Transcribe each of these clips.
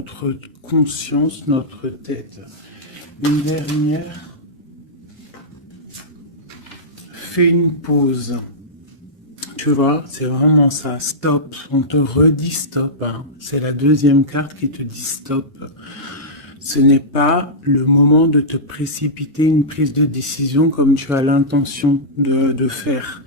notre conscience, notre tête. Une dernière. Fais une pause. Tu vois, c'est vraiment ça. Stop. On te redit stop. Hein. C'est la deuxième carte qui te dit stop. Ce n'est pas le moment de te précipiter une prise de décision comme tu as l'intention de faire.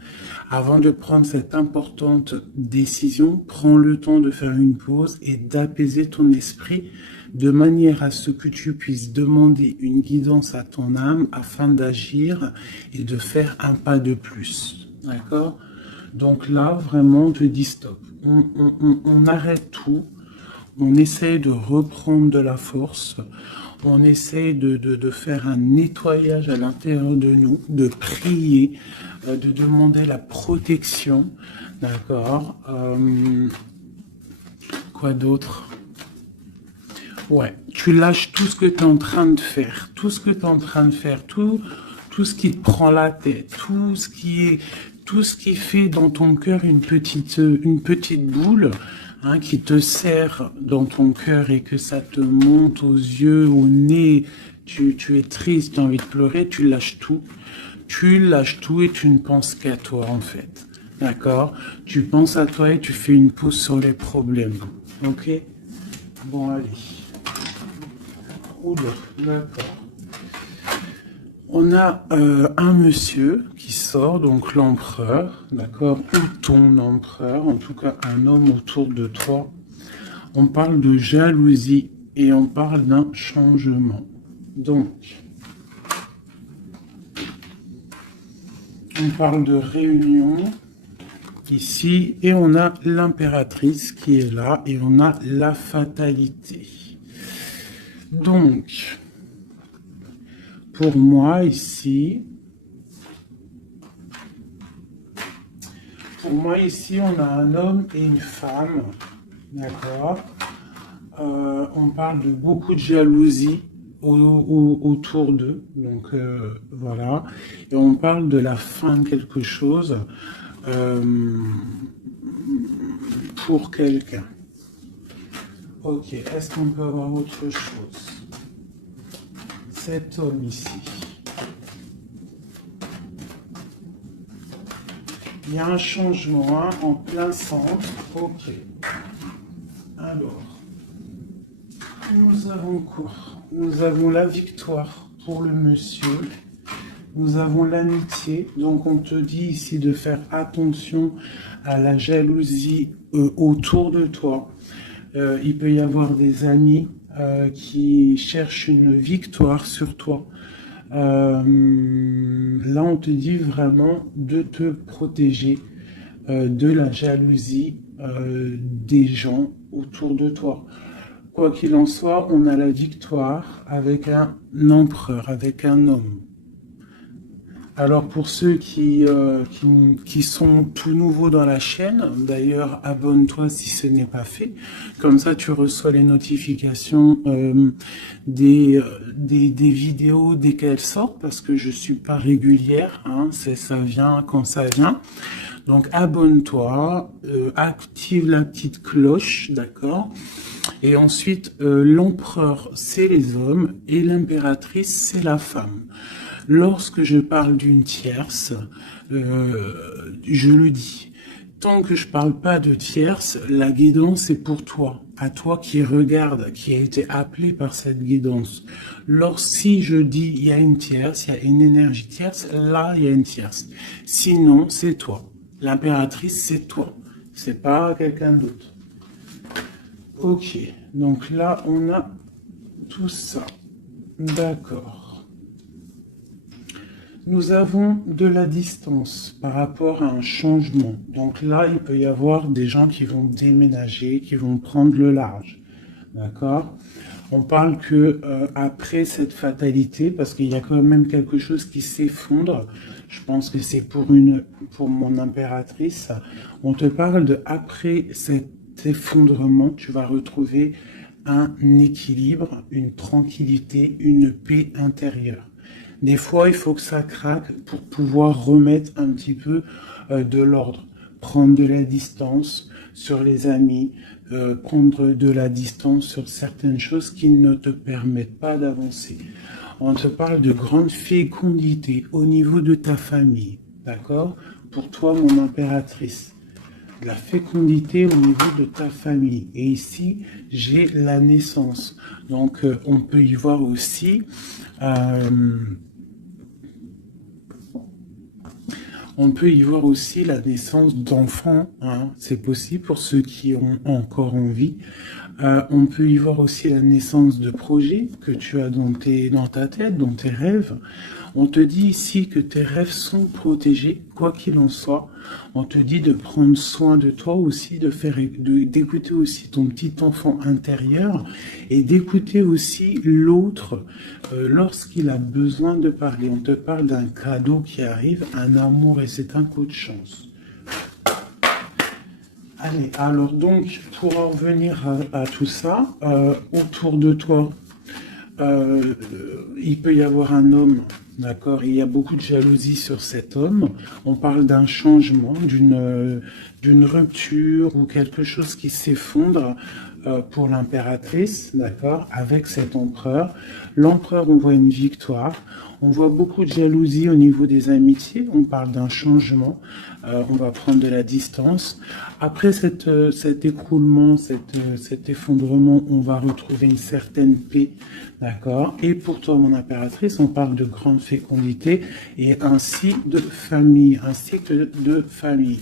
Avant de prendre cette importante décision, prends le temps de faire une pause et d'apaiser ton esprit de manière à ce que tu puisses demander une guidance à ton âme afin d'agir et de faire un pas de plus. D'accord ? Donc là, vraiment, on te dit stop. On arrête tout. On essaye de reprendre de la force, on essaye de faire un nettoyage à l'intérieur de nous, de prier, de demander la protection, d'accord. Quoi d'autre? Ouais, tu lâches tout ce que tu es en train de faire, tout ce qui te prend la tête, tout ce qui fait dans ton cœur une petite boule, hein, qui te serre dans ton cœur et que ça te monte aux yeux, au nez, tu es triste, tu as envie de pleurer, tu lâches tout et tu ne penses qu'à toi en fait, d'accord? Tu penses à toi et tu fais une pause sur les problèmes, ok? Bon allez. Oula, d'accord. On a un monsieur qui sort, donc l'empereur, d'accord, ou ton empereur, en tout cas un homme autour de toi. On parle de jalousie et on parle d'un changement. Donc, on parle de réunion ici et on a l'impératrice qui est là et on a la fatalité. Donc, pour moi ici, on a un homme et une femme, d'accord. On parle de beaucoup de jalousie autour d'eux, donc voilà. Et on parle de la fin de quelque chose pour quelqu'un. Ok, est-ce qu'on peut avoir autre chose? Cet homme ici. Il y a un changement hein, en plein centre. Ok. Alors, nous avons quoi? Nous avons la victoire pour le monsieur. Nous avons l'amitié. Donc, on te dit ici de faire attention à la jalousie autour de toi. Il peut y avoir des amis qui cherchent une victoire sur toi. Là, on te dit vraiment de te protéger de la jalousie des gens autour de toi. Quoi qu'il en soit, on a la victoire avec un empereur, avec un homme. Alors pour ceux qui sont tout nouveaux dans la chaîne, d'ailleurs abonne-toi si ce n'est pas fait, comme ça tu reçois les notifications des vidéos dès qu'elles sortent, parce que je suis pas régulière, hein, ça vient quand ça vient. Donc abonne-toi, active la petite cloche, d'accord? Et ensuite l'empereur c'est les hommes et l'impératrice c'est la femme. Lorsque je parle d'une tierce, je le dis. Tant que je parle pas de tierce, la guidance est pour toi, à toi qui regarde, qui a été appelé par cette guidance. Si je dis il y a une tierce, il y a une énergie tierce, là il y a une tierce. Sinon, c'est toi. L'impératrice, c'est toi. C'est pas quelqu'un d'autre. Ok, donc là on a tout ça. D'accord. Nous avons de la distance par rapport à un changement. Donc là, il peut y avoir des gens qui vont déménager, qui vont prendre le large. D'accord? On parle que après cette fatalité, parce qu'il y a quand même quelque chose qui s'effondre, je pense que c'est pour mon impératrice, on te parle de après cet effondrement, tu vas retrouver un équilibre, une tranquillité, une paix intérieure. Des fois, il faut que ça craque pour pouvoir remettre un petit peu de l'ordre, prendre de la distance, sur les amis, prendre de la distance sur certaines choses qui ne te permettent pas d'avancer. On te parle de grande fécondité au niveau de ta famille, d'accord? Pour toi, mon impératrice. La fécondité au niveau de ta famille. Et ici, j'ai la naissance. Donc, on peut y voir aussi... on peut y voir aussi la naissance d'enfants, hein. C'est possible pour ceux qui ont encore envie. On peut y voir aussi la naissance de projets que tu as dans ta tête, dans tes rêves. On te dit ici que tes rêves sont protégés, quoi qu'il en soit. On te dit de prendre soin de toi aussi, d'écouter aussi ton petit enfant intérieur et d'écouter aussi l'autre lorsqu'il a besoin de parler. On te parle d'un cadeau qui arrive, un amour, et c'est un coup de chance. Allez, alors donc, pour en revenir à tout ça, autour de toi, il peut y avoir un homme, d'accord? Il y a beaucoup de jalousie sur cet homme. On parle d'un changement, d'une rupture ou quelque chose qui s'effondre pour l'impératrice, d'accord? Avec cet empereur. L'empereur, on voit une victoire. On voit beaucoup de jalousie au niveau des amitiés. On parle d'un changement. On va prendre de la distance. Après cet écroulement, cet effondrement, on va retrouver une certaine paix, d'accord? Et pour toi, mon impératrice, on parle de grande fécondité et ainsi de famille, un cycle de famille.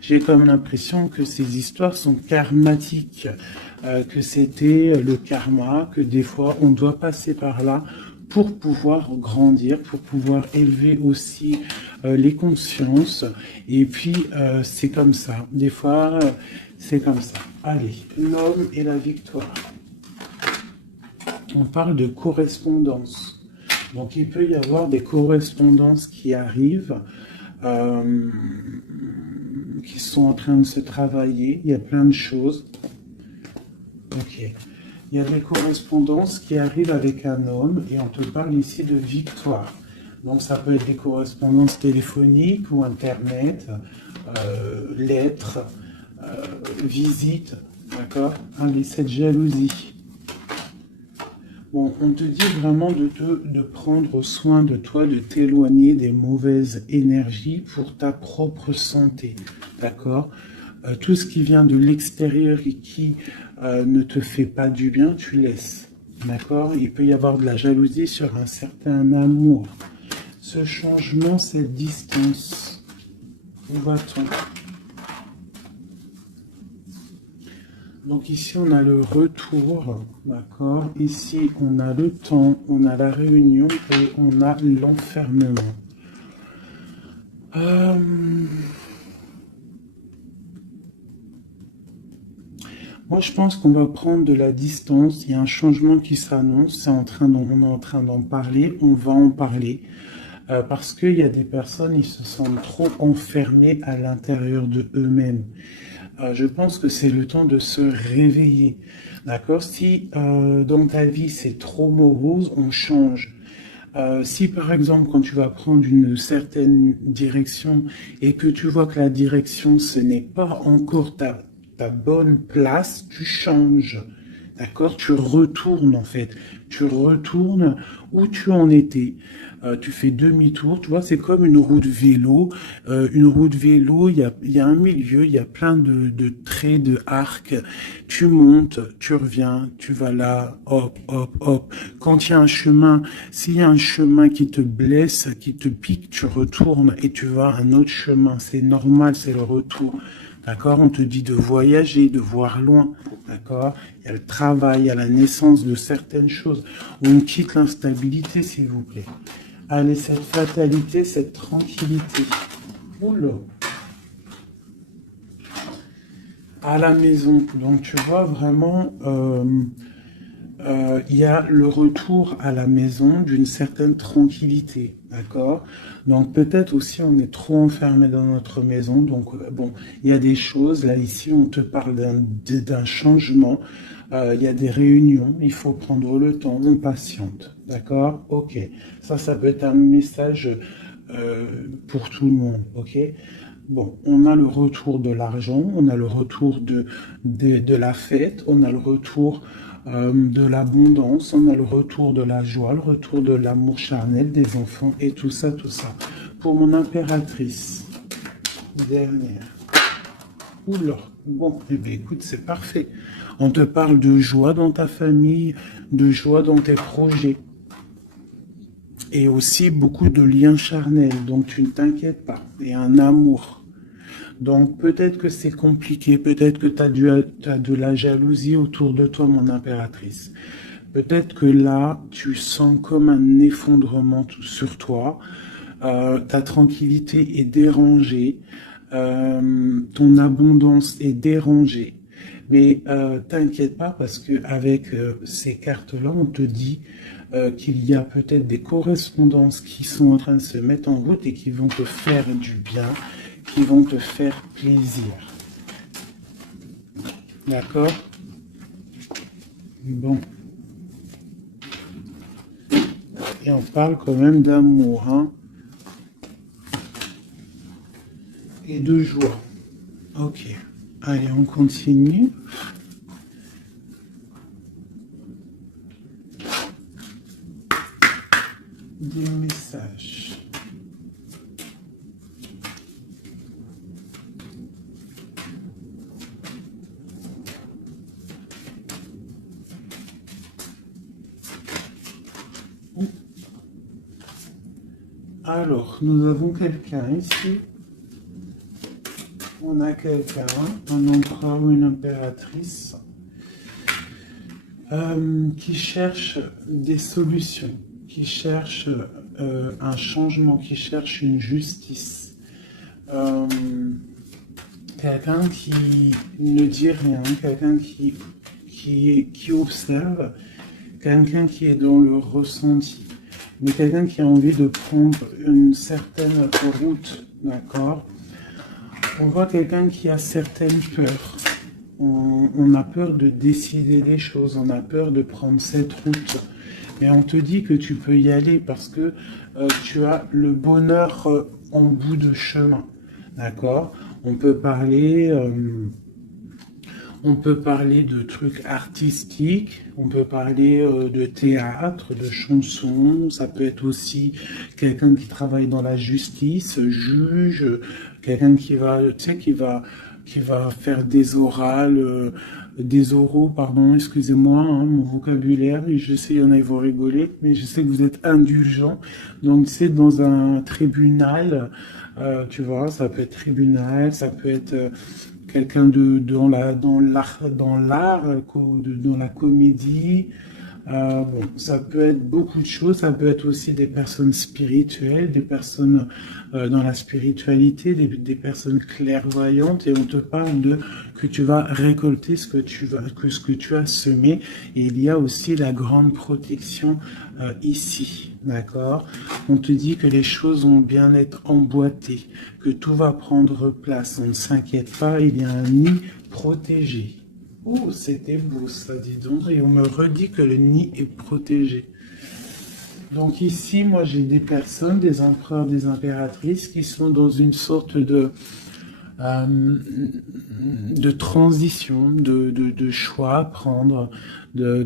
J'ai comme l'impression que ces histoires sont karmatiques, que c'était le karma, que des fois, on doit passer par là pour pouvoir grandir, pour pouvoir élever aussi les consciences. Et puis, c'est comme ça. Des fois, c'est comme ça. Allez, l'homme et la victoire. On parle de correspondance. Donc, il peut y avoir des correspondances qui arrivent, qui sont en train de se travailler. Il y a plein de choses. Ok. Il y a des correspondances qui arrivent avec un homme et on te parle ici de victoire. Donc ça peut être des correspondances téléphoniques ou internet, lettres, visites, d'accord? Allez, cette jalousie. Bon, on te dit vraiment de prendre soin de toi, de t'éloigner des mauvaises énergies pour ta propre santé, d'accord? Tout ce qui vient de l'extérieur et qui ne te fait pas du bien, tu laisses. D'accord? Il peut y avoir de la jalousie sur un certain amour. Ce changement, cette distance, où va-t-on? Donc ici, on a le retour, d'accord? Ici, on a le temps, on a la réunion et on a l'enfermement. Moi, je pense qu'on va prendre de la distance. Il y a un changement qui s'annonce. On est en train d'en parler. On va en parler. Parce qu'il y a des personnes, ils se sentent trop enfermés à l'intérieur de eux-mêmes. Je pense que c'est le temps de se réveiller. D'accord? Si dans ta vie, c'est trop morose, on change. Si par exemple, quand tu vas prendre une certaine direction et que tu vois que la direction, ce n'est pas encore ta bonne place, tu changes, d'accord? Tu retournes en fait, tu retournes où tu en étais. Tu fais demi-tour, tu vois, c'est comme une roue de vélo. Une roue de vélo, il y a un milieu, il y a plein de traits, de arcs. Tu montes, tu reviens, tu vas là, hop, hop, hop. Quand il y a un chemin, s'il y a un chemin qui te blesse, qui te pique, tu retournes et tu vas à un autre chemin. C'est normal, c'est le retour. D'accord? On te dit de voyager, de voir loin. D'accord? Il y a le travail, il y a la naissance de certaines choses. On quitte l'instabilité, s'il vous plaît. Allez, cette fatalité, cette tranquillité. Oula. À la maison. Donc, tu vois vraiment, il y a le retour à la maison d'une certaine tranquillité. D'accord? Donc, peut-être aussi, on est trop enfermé dans notre maison. Donc, bon, il y a des choses. Là, ici, on te parle d'un changement. Il y a des réunions. Il faut prendre le temps. On patiente. D'accord? Ok. Ça peut être un message pour tout le monde. Ok? Bon, on a le retour de l'argent, on a le retour de la fête, on a le retour de l'abondance, on a le retour de la joie, le retour de l'amour charnel des enfants et tout ça, tout ça. Pour mon impératrice, dernière. Oula, bon, eh bien, écoute, c'est parfait. On te parle de joie dans ta famille, de joie dans tes projets. Et aussi beaucoup de liens charnels, donc tu ne t'inquiètes pas. Et un amour. Donc peut-être que c'est compliqué, peut-être que tu as de la jalousie autour de toi, mon impératrice. Peut-être que là, tu sens comme un effondrement sur toi. Ta tranquillité est dérangée. Ton abondance est dérangée. Mais t'inquiète pas parce que avec ces cartes-là, on te dit qu'il y a peut-être des correspondances qui sont en train de se mettre en route et qui vont te faire du bien, qui vont te faire plaisir. D'accord? Bon. Et on parle quand même d'amour, hein? Et de joie. Ok. Allez, on continue. Des messages. Alors, nous avons quelqu'un ici. On a quelqu'un, un empereur ou une impératrice, qui cherche des solutions, qui cherche un changement, qui cherche une justice. Quelqu'un qui ne dit rien, quelqu'un qui observe, quelqu'un qui est dans le ressenti, mais quelqu'un qui a envie de prendre une certaine route, d'accord? On voit quelqu'un qui a certaines peurs. On a peur de décider des choses, on a peur de prendre cette route. Mais on te dit que tu peux y aller parce que tu as le bonheur en bout de chemin. D'accord? On peut parler de trucs artistiques, on peut parler de théâtre, de chansons, ça peut être aussi quelqu'un qui travaille dans la justice, juge, quelqu'un qui va, tu sais, qui va faire des orales, des oraux, pardon, excusez-moi, hein, mon vocabulaire, je sais, il y en a, ils vont rigoler, mais je sais que vous êtes indulgents, donc c'est dans un tribunal, tu vois, ça peut être tribunal, ça peut être quelqu'un dans l'art, dans la comédie. Bon, ça peut être beaucoup de choses, ça peut être aussi des personnes spirituelles, des personnes dans la spiritualité, des personnes clairvoyantes, et on te parle de que tu vas récolter ce que tu as semé, et il y a aussi la grande protection ici, d'accord? On te dit que les choses vont bien être emboîtées, que tout va prendre place, on ne s'inquiète pas, il y a un nid protégé. Oh, c'était beau ça, dis donc. Et on me redit que le nid est protégé. Donc ici, moi, j'ai des personnes, des empereurs, des impératrices qui sont dans une sorte de transition, de choix à prendre, un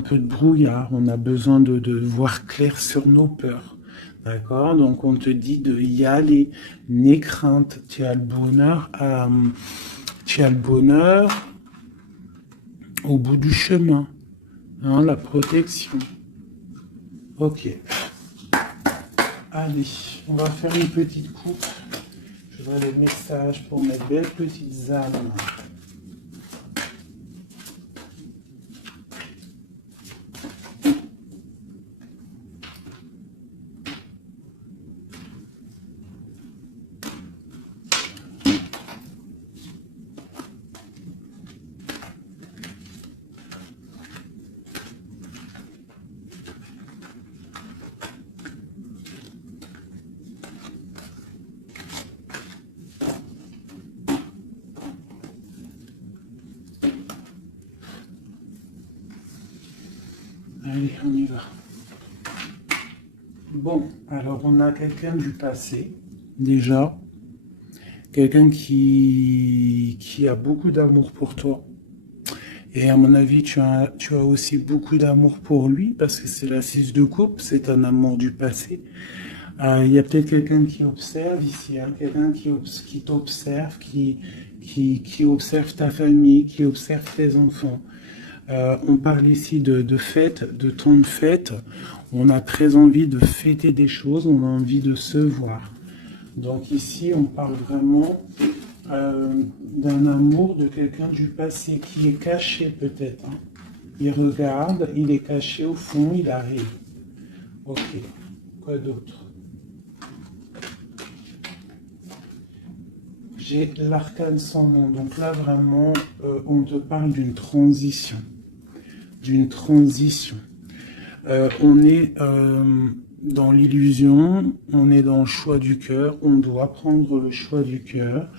peu de brouillard. On a besoin de voir clair sur nos peurs. D'accord? Donc on te dit de y aller. N'aie crainte. Tu as le bonheur au bout du chemin, hein, la protection. Ok. Allez, on va faire une petite coupe. Je vois les messages pour mes belles petites âmes. Allez, on y va. Bon, alors on a quelqu'un du passé, déjà. quelqu'un qui a beaucoup d'amour pour toi. Et à mon avis, tu as aussi beaucoup d'amour pour lui, parce que c'est la 6 de coupe, c'est un amour du passé. Il y a peut-être quelqu'un qui observe ici, hein, quelqu'un qui t'observe, qui observe ta famille, qui observe tes enfants. On parle ici de fête, de temps de fête. On a très envie de fêter des choses, on a envie de se voir. Donc ici, on parle vraiment d'un amour de quelqu'un du passé qui est caché peut-être. Hein. Il regarde, il est caché au fond, il arrive. Ok, quoi d'autre? J'ai l'arcane sans nom. Donc là, vraiment, on te parle d'une transition. D'une transition. On est dans l'illusion, on est dans le choix du cœur, on doit prendre le choix du cœur.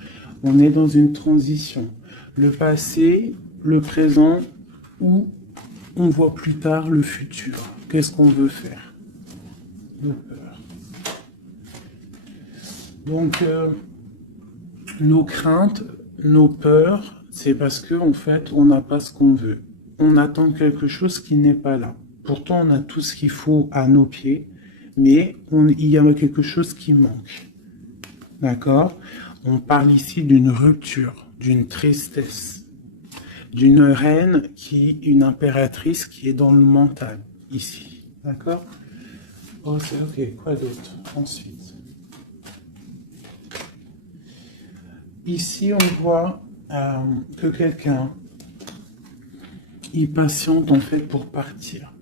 On est dans une transition. Le passé, le présent, ou on voit plus tard le futur. Qu'est-ce qu'on veut faire? Nos peurs. Donc, nos craintes, nos peurs, c'est parce que en fait, on n'a pas ce qu'on veut. On attend quelque chose qui n'est pas là. Pourtant, on a tout ce qu'il faut à nos pieds, mais il y a quelque chose qui manque. D'accord? On parle ici d'une rupture, d'une tristesse, d'une reine une impératrice qui est dans le mental, ici. D'accord? Ok, quoi d'autre? Ensuite. Ici, on voit que quelqu'un, il patiente en fait pour partir.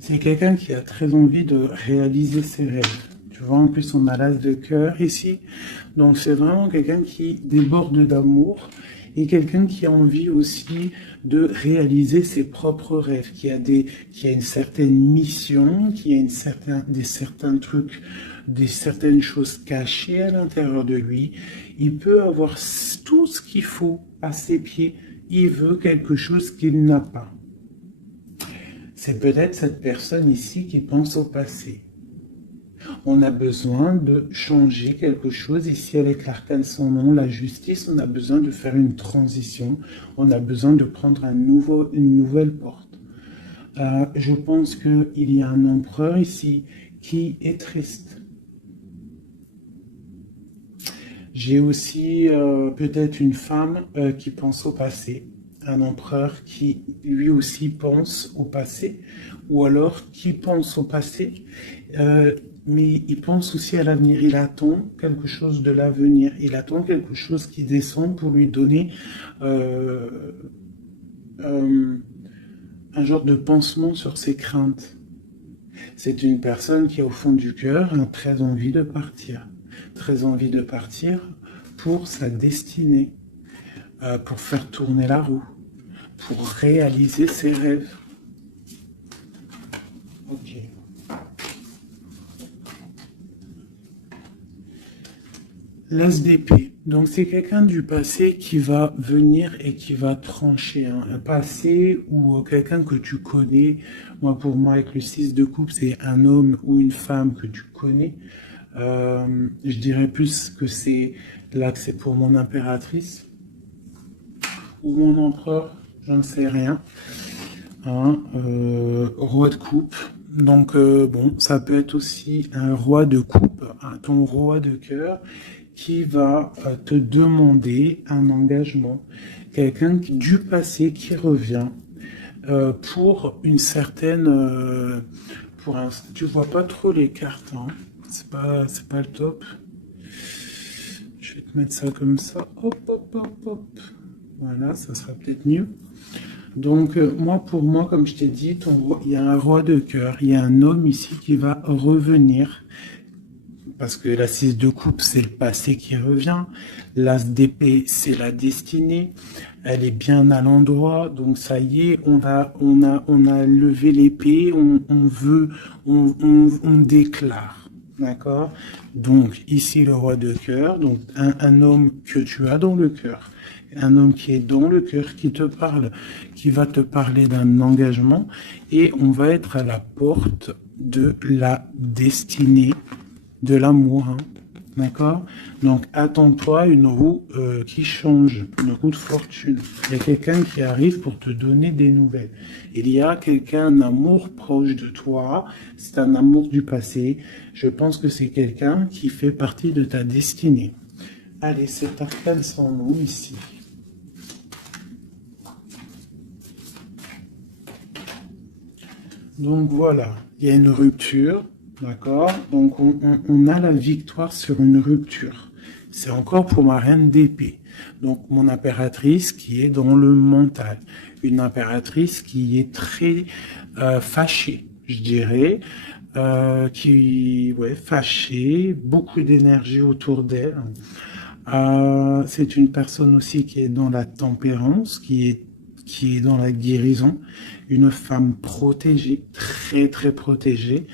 C'est quelqu'un qui a très envie de réaliser ses rêves. Tu vois, en plus, on a l'as de cœur ici. Donc, c'est vraiment quelqu'un qui déborde d'amour et quelqu'un qui a envie aussi de réaliser ses propres rêves, qui a une certaine mission, qui a certains trucs, certaines choses cachées à l'intérieur de lui. Il peut avoir tout ce qu'il faut à ses pieds. Il veut quelque chose qu'il n'a pas. C'est peut-être cette personne ici qui pense au passé. On a besoin de changer quelque chose ici avec l'arcane sans nom, la justice. On a besoin de faire une transition. On a besoin de prendre une nouvelle porte. Je pense qu'il y a un empereur ici qui est triste. J'ai aussi peut-être une femme qui pense au passé. Un empereur qui lui aussi pense au passé, ou alors qui pense au passé, mais il pense aussi à l'avenir. Il attend quelque chose de l'avenir, il attend quelque chose qui descend pour lui donner un genre de pansement sur ses craintes. C'est une personne qui, au fond du cœur, a très envie de partir pour sa destinée, pour faire tourner la roue, pour réaliser ses rêves. Ok. L'as d'épée. Donc c'est quelqu'un du passé qui va venir et qui va trancher. Hein. Un passé ou quelqu'un que tu connais. Pour moi, avec le 6 de coupe, c'est un homme ou une femme que tu connais. Je dirais plus que c'est pour mon impératrice ou mon empereur, je ne sais rien. Hein, roi de coupe. Donc bon, ça peut être aussi un roi de coupe, ton roi de cœur, qui va te demander un engagement. Quelqu'un du passé qui revient pour une certaine... tu vois pas trop les cartes, hein. C'est pas le top. Je vais te mettre ça comme ça. Hop, hop, hop, hop. Voilà, ça sera peut-être mieux. Donc, pour moi, comme je t'ai dit, il y a un roi de cœur, il y a un homme ici qui va revenir. Parce que la 6 de coupe, c'est le passé qui revient. L'as d'épée, c'est la destinée. Elle est bien à l'endroit. Donc, ça y est, on a levé l'épée. On déclare. D'accord? Donc, ici, le roi de cœur. Donc, un homme que tu as dans le cœur. Un homme qui est dans le cœur, qui te parle, qui va te parler d'un engagement. Et on va être à la porte de la destinée, de l'amour. Hein. D'accord? Donc, attends-toi une roue qui change, une roue de fortune. Il y a quelqu'un qui arrive pour te donner des nouvelles. Il y a quelqu'un, un amour proche de toi. C'est un amour du passé. Je pense que c'est quelqu'un qui fait partie de ta destinée. Allez, cet arcane sans nom ici. Donc voilà, il y a une rupture. D'accord? Donc, on a la victoire sur une rupture. C'est encore pour ma reine d'épée. Donc, mon impératrice qui est dans le mental. Une impératrice qui est très fâchée, je dirais. Ouais, fâchée, beaucoup d'énergie autour d'elle. C'est une personne aussi qui est dans la tempérance, qui est dans la guérison. Une femme protégée, très très protégée.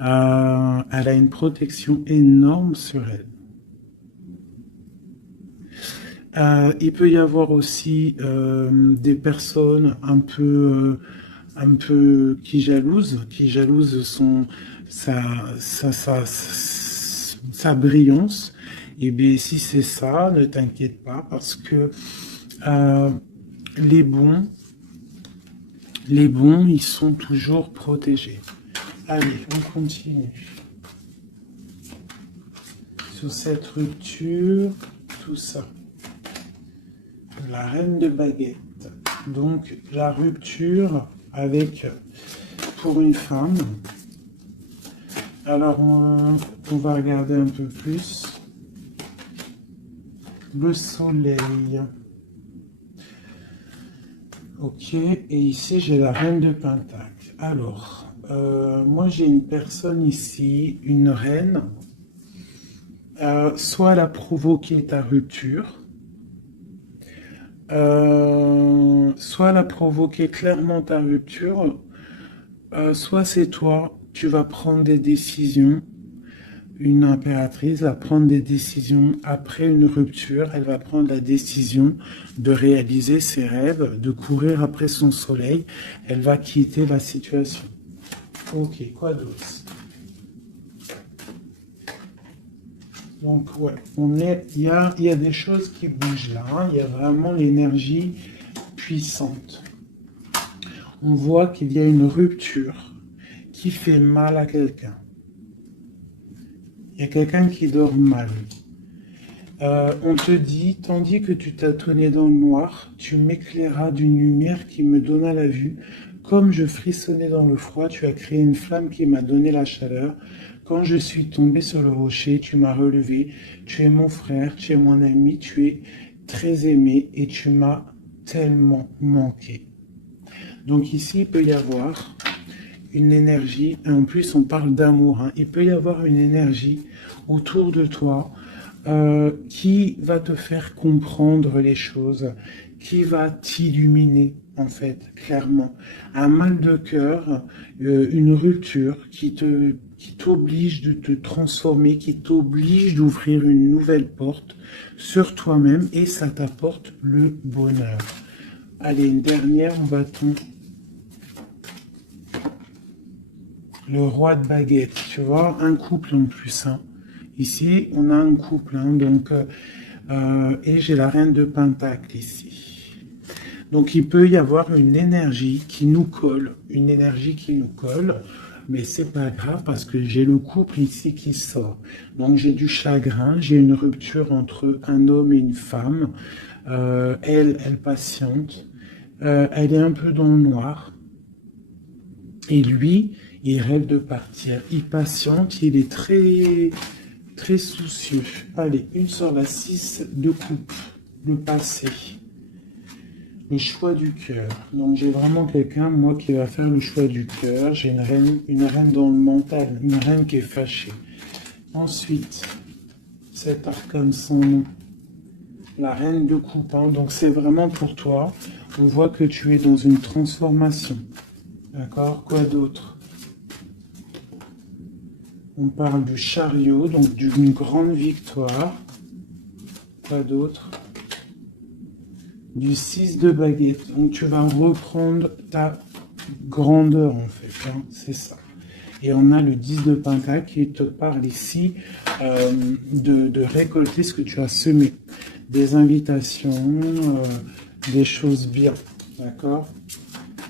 Elle a une protection énorme sur elle. Il peut y avoir aussi des personnes un peu qui jalousent sa brillance. Et bien si c'est ça, ne t'inquiète pas parce que les bons, ils sont toujours protégés. Allez, on continue. Sur cette rupture, tout ça. La reine de baguette. Donc, la rupture avec, pour une femme. Alors, on va regarder un peu plus. Le soleil. Ok, et ici, j'ai la reine de pentacle. Alors... moi j'ai une personne ici, une reine, soit elle a provoqué ta rupture, soit elle a provoqué clairement ta rupture, soit c'est toi, tu vas prendre des décisions. Une impératrice va prendre des décisions après une rupture, elle va prendre la décision de réaliser ses rêves, de courir après son soleil, elle va quitter la situation. Ok, quoi d'autre? Donc, ouais, il y a des choses qui bougent là. Hein. Il y a vraiment l'énergie puissante. On voit qu'il y a une rupture qui fait mal à quelqu'un. Il y a quelqu'un qui dort mal. On te dit, tandis que tu tâtonnais dans le noir, tu m'éclairas d'une lumière qui me donna la vue. Comme je frissonnais dans le froid, tu as créé une flamme qui m'a donné la chaleur. Quand je suis tombé sur le rocher, tu m'as relevé. Tu es mon frère, tu es mon ami, tu es très aimé et tu m'as tellement manqué. Donc ici, il peut y avoir une énergie, et en plus on parle d'amour, hein. Il peut y avoir une énergie autour de toi qui va te faire comprendre les choses, qui va t'illuminer en fait, clairement. Un mal de cœur, une rupture qui t'oblige de te transformer, qui t'oblige d'ouvrir une nouvelle porte sur toi-même et ça t'apporte le bonheur. Allez, une dernière, on va le roi de baguette, tu vois, un couple en plus. Hein. Ici, on a un couple, hein, donc, et j'ai la reine de pentacle ici. Donc, il peut y avoir une énergie qui nous colle, mais c'est pas grave parce que j'ai le couple ici qui sort. Donc, j'ai du chagrin, j'ai une rupture entre un homme et une femme. Elle patiente, elle est un peu dans le noir. Et lui, il rêve de partir. Il patiente, il est très, très soucieux. Allez, une sur la 6 de coupe. Le passé. Le choix du cœur. Donc j'ai vraiment quelqu'un, moi, qui va faire le choix du cœur. J'ai une reine dans le mental. Une reine qui est fâchée. Ensuite, cet arcane sans nom. La reine de coupe. Hein. Donc c'est vraiment pour toi. On voit que tu es dans une transformation. D'accord? Quoi d'autre? On parle du chariot, donc d'une grande victoire. Quoi d'autre? Du 6 de baguette. Donc tu vas reprendre ta grandeur en fait. Hein, c'est ça. Et on a le 10 de pentacle qui te parle ici de récolter ce que tu as semé. Des invitations, des choses bien. D'accord?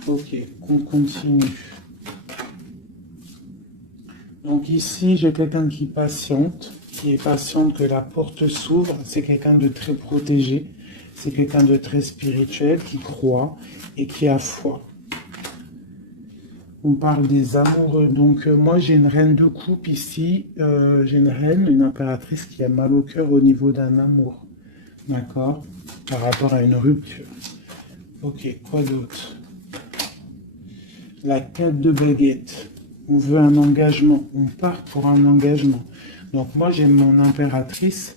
Ok, on continue. Donc ici, j'ai quelqu'un qui est patiente que la porte s'ouvre. C'est quelqu'un de très protégé. C'est quelqu'un de très spirituel qui croit et qui a foi. On parle des amoureux. Donc moi, j'ai une reine de coupe ici. J'ai une reine, une impératrice qui a mal au cœur au niveau d'un amour. D'accord? Par rapport à une rupture. Ok, quoi d'autre? La 4 de baguette. On veut un engagement. On part pour un engagement. Donc moi, j'ai mon impératrice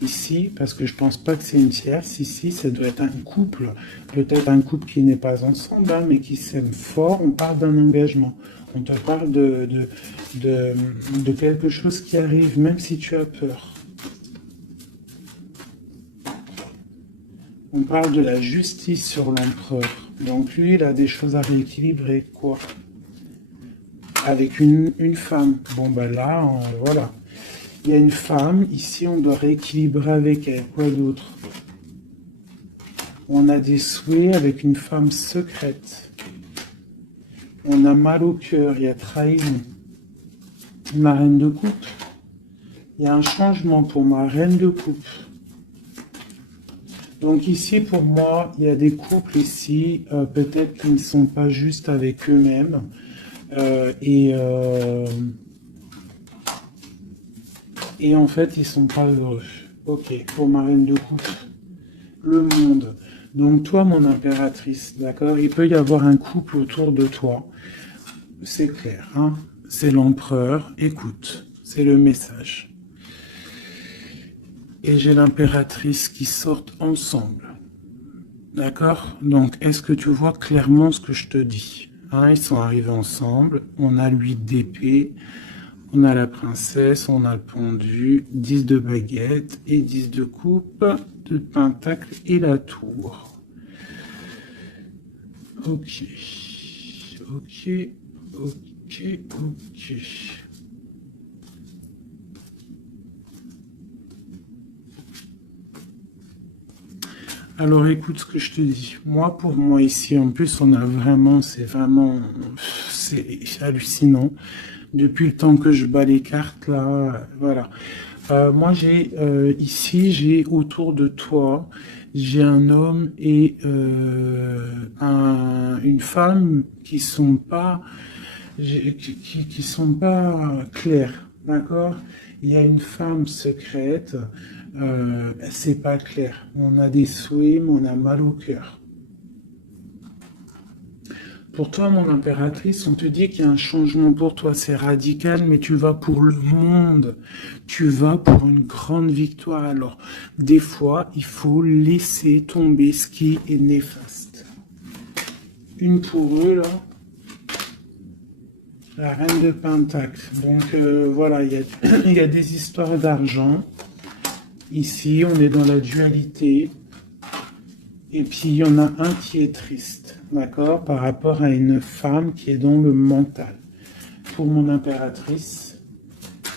ici, parce que je pense pas que c'est une tierce. Ici, ça doit être un couple. Peut-être un couple qui n'est pas ensemble, hein, mais qui s'aime fort. On parle d'un engagement. On te parle de quelque chose qui arrive, même si tu as peur. On parle de la justice sur l'empereur. Donc lui, il a des choses à rééquilibrer. Quoi? Avec une femme. Bon, ben là, voilà. Il y a une femme. Ici, on doit rééquilibrer avec elle. Quoi d'autre? On a des souhaits avec une femme secrète. On a mal au cœur. Il y a trahison. Ma reine de coupe. Il y a un changement pour ma reine de coupe. Donc ici, pour moi, il y a des couples ici, peut-être qui ne sont pas justes avec eux-mêmes. Et en fait, ils sont pas heureux. Ok, pour ma reine de coupe. Le monde. Donc toi, mon impératrice, d'accord? Il peut y avoir un couple autour de toi. C'est clair, hein? C'est l'empereur. Écoute, c'est le message. Et j'ai l'impératrice qui sortent ensemble. D'accord? Donc, est-ce que tu vois clairement ce que je te dis? Hein, ils sont arrivés ensemble. On a l'huile d'épée. On a la princesse. On a le pendu. 10 de baguette. Et 10 de coupe. De pentacle et la tour. Ok. Ok. Ok. Ok. Alors écoute ce que je te dis. Moi, pour moi ici, en plus, on a vraiment, c'est hallucinant. Depuis le temps que je bats les cartes, là, voilà. Moi, j'ai autour de toi, j'ai un homme et une femme qui sont pas, qui sont pas clairs, d'accord? Il y a une femme secrète, c'est pas clair. On a des souhaits, mais on a mal au cœur. Pour toi, mon impératrice, on te dit qu'il y a un changement pour toi, c'est radical, mais tu vas pour le monde. Tu vas pour une grande victoire. Alors, des fois, il faut laisser tomber ce qui est néfaste. Une pour eux, là. La reine de Pentacle. Donc, voilà, il y a des histoires d'argent. Ici, on est dans la dualité. Et puis, il y en a un qui est triste, d'accord, par rapport à une femme qui est dans le mental. Pour mon impératrice,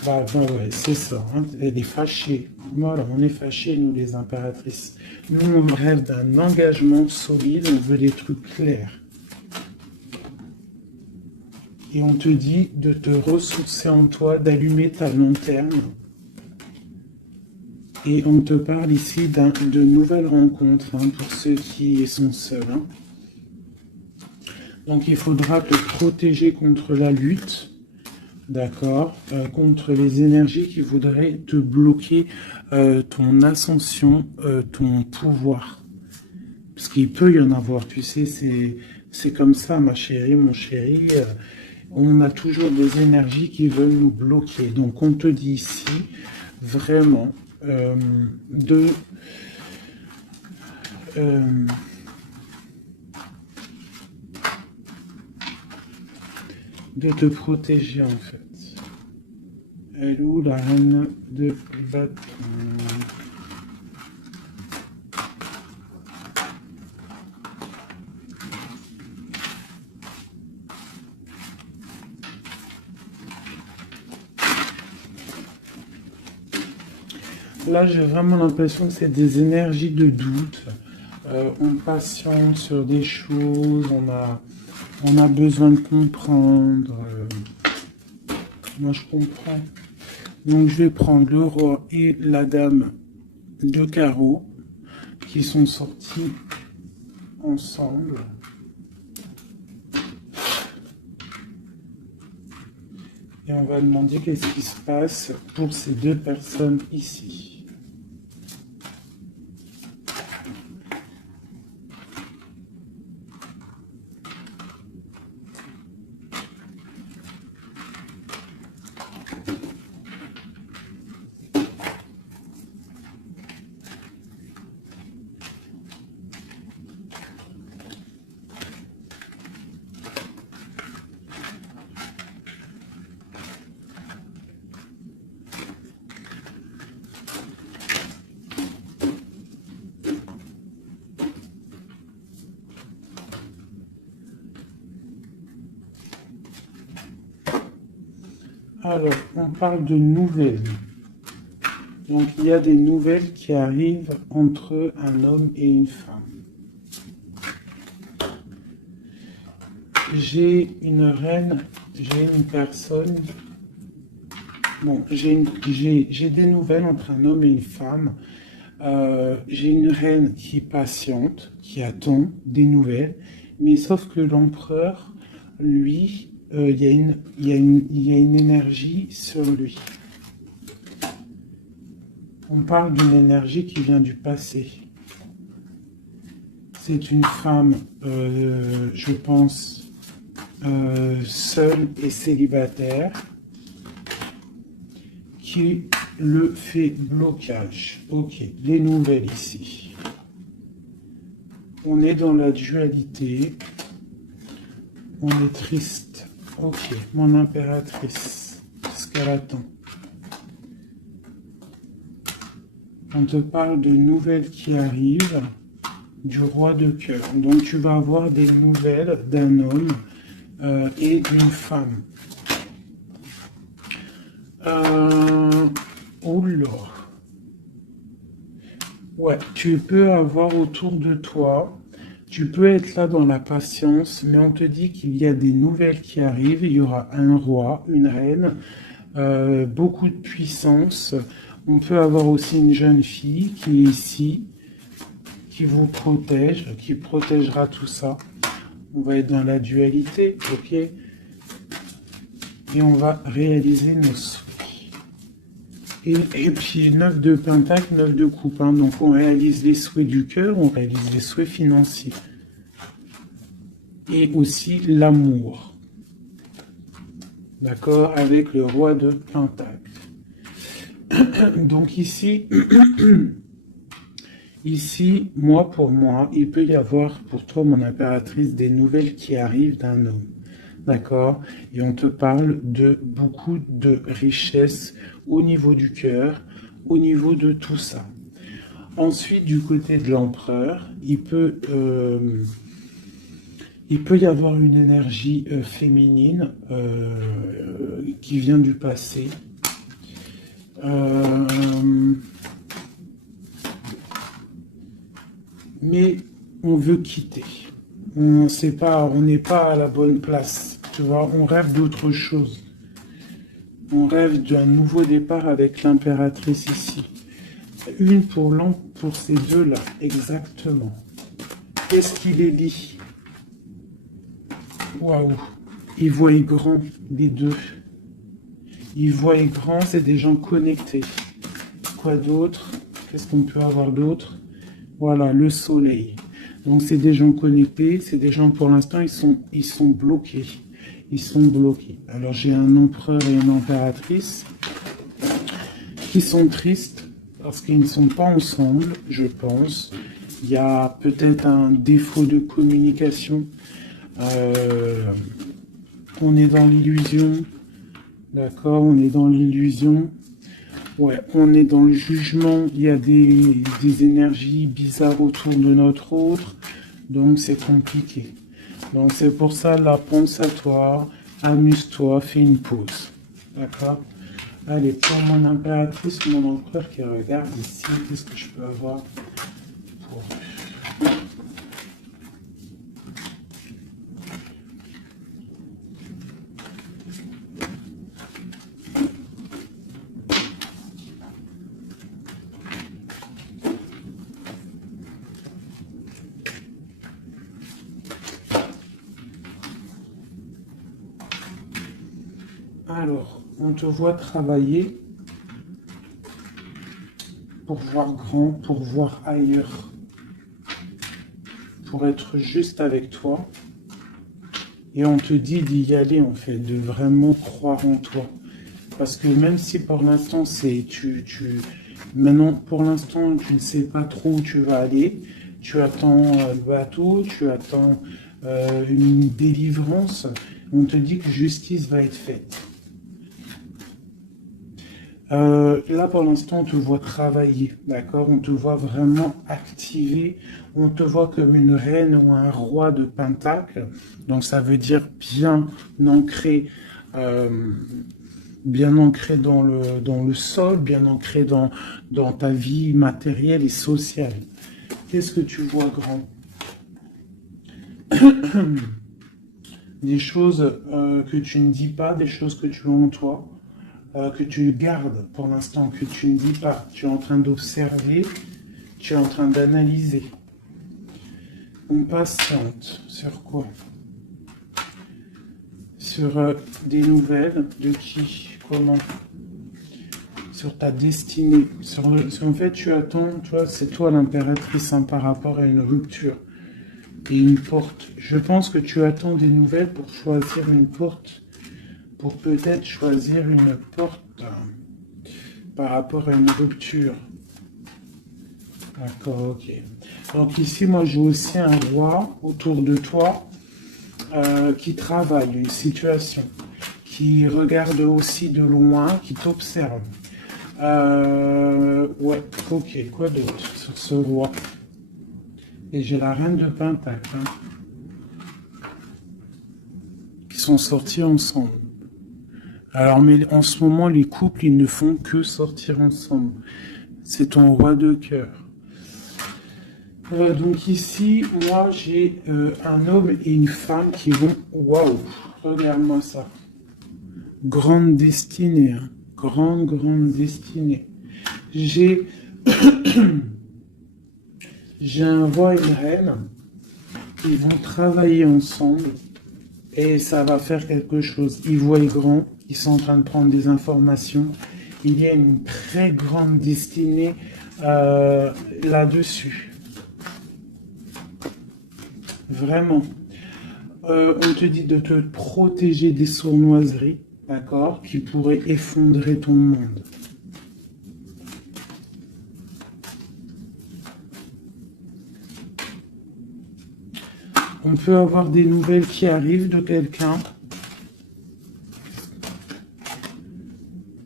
ouais, c'est ça, hein, elle est fâchée. Voilà, on est fâchés, nous, les impératrices. Nous, on rêve d'un engagement solide, on veut des trucs clairs. Et on te dit de te ressourcer en toi, d'allumer ta lanterne. Et on te parle ici de nouvelles rencontres, hein, pour ceux qui sont seuls. Hein. Donc il faudra te protéger contre la lutte, d'accord, contre les énergies qui voudraient te bloquer ton ascension, ton pouvoir. Parce qu'il peut y en avoir, tu sais, c'est comme ça, ma chérie, mon chéri. On a toujours des énergies qui veulent nous bloquer. Donc on te dit ici, vraiment, de te protéger en fait. Elle est où la reine de bâton? Là, j'ai vraiment l'impression que c'est des énergies de doute. On patiente sur des choses, on a besoin de comprendre. Moi, je comprends. Donc, je vais prendre le roi et la dame de carreau qui sont sortis ensemble. Et on va demander qu'est-ce qui se passe pour ces deux personnes ici. Alors, on parle de nouvelles. Donc, il y a des nouvelles qui arrivent entre un homme et une femme. J'ai une reine, j'ai une personne. Bon, j'ai des nouvelles entre un homme et une femme. J'ai une reine qui patiente, qui attend des nouvelles. Mais sauf que l'empereur, lui, il y a une énergie sur lui. On parle d'une énergie qui vient du passé. C'est une femme, je pense, seule et célibataire, qui le fait blocage. Ok, les nouvelles ici. On est dans la dualité. On est triste. Ok, mon impératrice, ce qu'elle attend. On te parle de nouvelles qui arrivent du roi de cœur. Donc tu vas avoir des nouvelles d'un homme et d'une femme. Oula. Ouais, tu peux avoir autour de toi, tu peux être là dans la patience, mais on te dit qu'il y a des nouvelles qui arrivent. Il y aura un roi, une reine, beaucoup de puissance. On peut avoir aussi une jeune fille qui est ici, qui vous protège, qui protégera tout ça. On va être dans la dualité, ok? Et on va réaliser nos souhaits. Et puis 9 de pentacle, 9 de coupe. Hein. Donc on réalise les souhaits du cœur, on réalise les souhaits financiers. Et aussi l'amour. D'accord? Avec le roi de pentacle. Donc ici, moi pour moi, il peut y avoir pour toi, mon impératrice, des nouvelles qui arrivent d'un homme. D'accord? Et on te parle de beaucoup de richesses au niveau du cœur, au niveau de tout ça. Ensuite, du côté de l'empereur, il peut y avoir une énergie féminine qui vient du passé. Mais on veut quitter. On n'est pas à la bonne place. Tu vois, on rêve d'autre chose. On rêve d'un nouveau départ avec l'impératrice ici. Une pour ces deux-là, exactement. Qu'est-ce qui les lie? Waouh! Ils voient grand, les deux. Ils voient grand, c'est des gens connectés. Quoi d'autre? Qu'est-ce qu'on peut avoir d'autre? Voilà, le soleil. Donc c'est des gens connectés, c'est des gens pour l'instant, ils sont bloqués. Ils sont bloqués. Alors j'ai un empereur et une impératrice qui sont tristes parce qu'ils ne sont pas ensemble, je pense. Il y a peut-être un défaut de communication. On est dans l'illusion. D'accord, on est dans l'illusion. Ouais, on est dans le jugement. Il y a des énergies bizarres autour de notre autre. Donc c'est compliqué. Donc c'est pour ça, là, pense à toi, amuse-toi, fais une pause. D'accord? Allez, pour mon impératrice, mon empereur qui regarde ici, qu'est-ce que je peux avoir pour... Alors, on te voit travailler pour voir grand, pour voir ailleurs, pour être juste avec toi. Et on te dit d'y aller, en fait, de vraiment croire en toi. Parce que même si pour l'instant, maintenant, pour l'instant, tu ne sais pas trop où tu vas aller, tu attends le bateau, tu attends une délivrance, on te dit que justice va être faite. Là, pour l'instant, on te voit travailler, d'accord? On te voit vraiment activer. On te voit comme une reine ou un roi de Pentacle. Donc, ça veut dire ancré, bien ancré dans le sol, bien ancré dans ta vie matérielle et sociale. Qu'est-ce que tu vois, grand? Des choses que tu ne dis pas, des choses que tu as en toi. Que tu gardes pour l'instant, que tu ne dis pas. Tu es en train d'observer, tu es en train d'analyser. On patiente. Sur quoi? Sur des nouvelles de qui? Comment? Sur ta destinée. En fait, tu attends, tu vois, c'est toi l'impératrice par rapport à une rupture et une porte. Je pense que tu attends des nouvelles pour choisir une porte, pour peut-être choisir une porte par rapport à une rupture. D'accord, ok. Donc ici, moi, j'ai aussi un roi autour de toi qui travaille une situation, qui regarde aussi de loin, qui t'observe. Ouais, ok, quoi d'autre sur ce roi? Et j'ai la reine de Pentacle, qui sont sortis ensemble. Alors, mais en ce moment, les couples, ils ne font que sortir ensemble. C'est ton roi de cœur. Donc ici, moi, j'ai un homme et une femme qui vont... Waouh, regarde-moi ça. Grande destinée, hein. Grande destinée. J'ai... j'ai un roi et une reine. Ils vont travailler ensemble. Et ça va faire quelque chose. Ils voient grand. Ils sont en train de prendre des informations. Il y a une très grande destinée là-dessus. Vraiment. On te dit de te protéger des sournoiseries, d'accord, qui pourraient effondrer ton monde. On peut avoir des nouvelles qui arrivent de quelqu'un.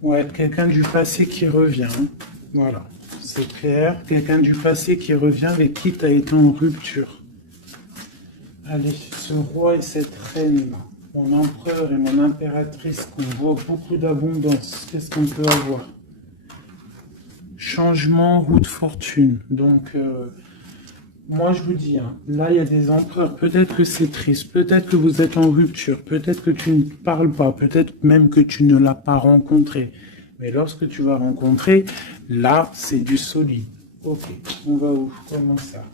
Ouais, quelqu'un du passé qui revient. Voilà, c'est clair. Quelqu'un du passé qui revient avec qui tu as été en rupture. Allez, ce roi et cette reine, mon empereur et mon impératrice, qu'on voit beaucoup d'abondance. Qu'est-ce qu'on peut avoir? Changement, roue de fortune. Donc, moi je vous dis, là il y a des empereurs, peut-être que c'est triste, peut-être que vous êtes en rupture, peut-être que tu ne parles pas, peut-être même que tu ne l'as pas rencontré. Mais lorsque tu vas rencontrer, là c'est du solide. Ok, on va où? Comment ça?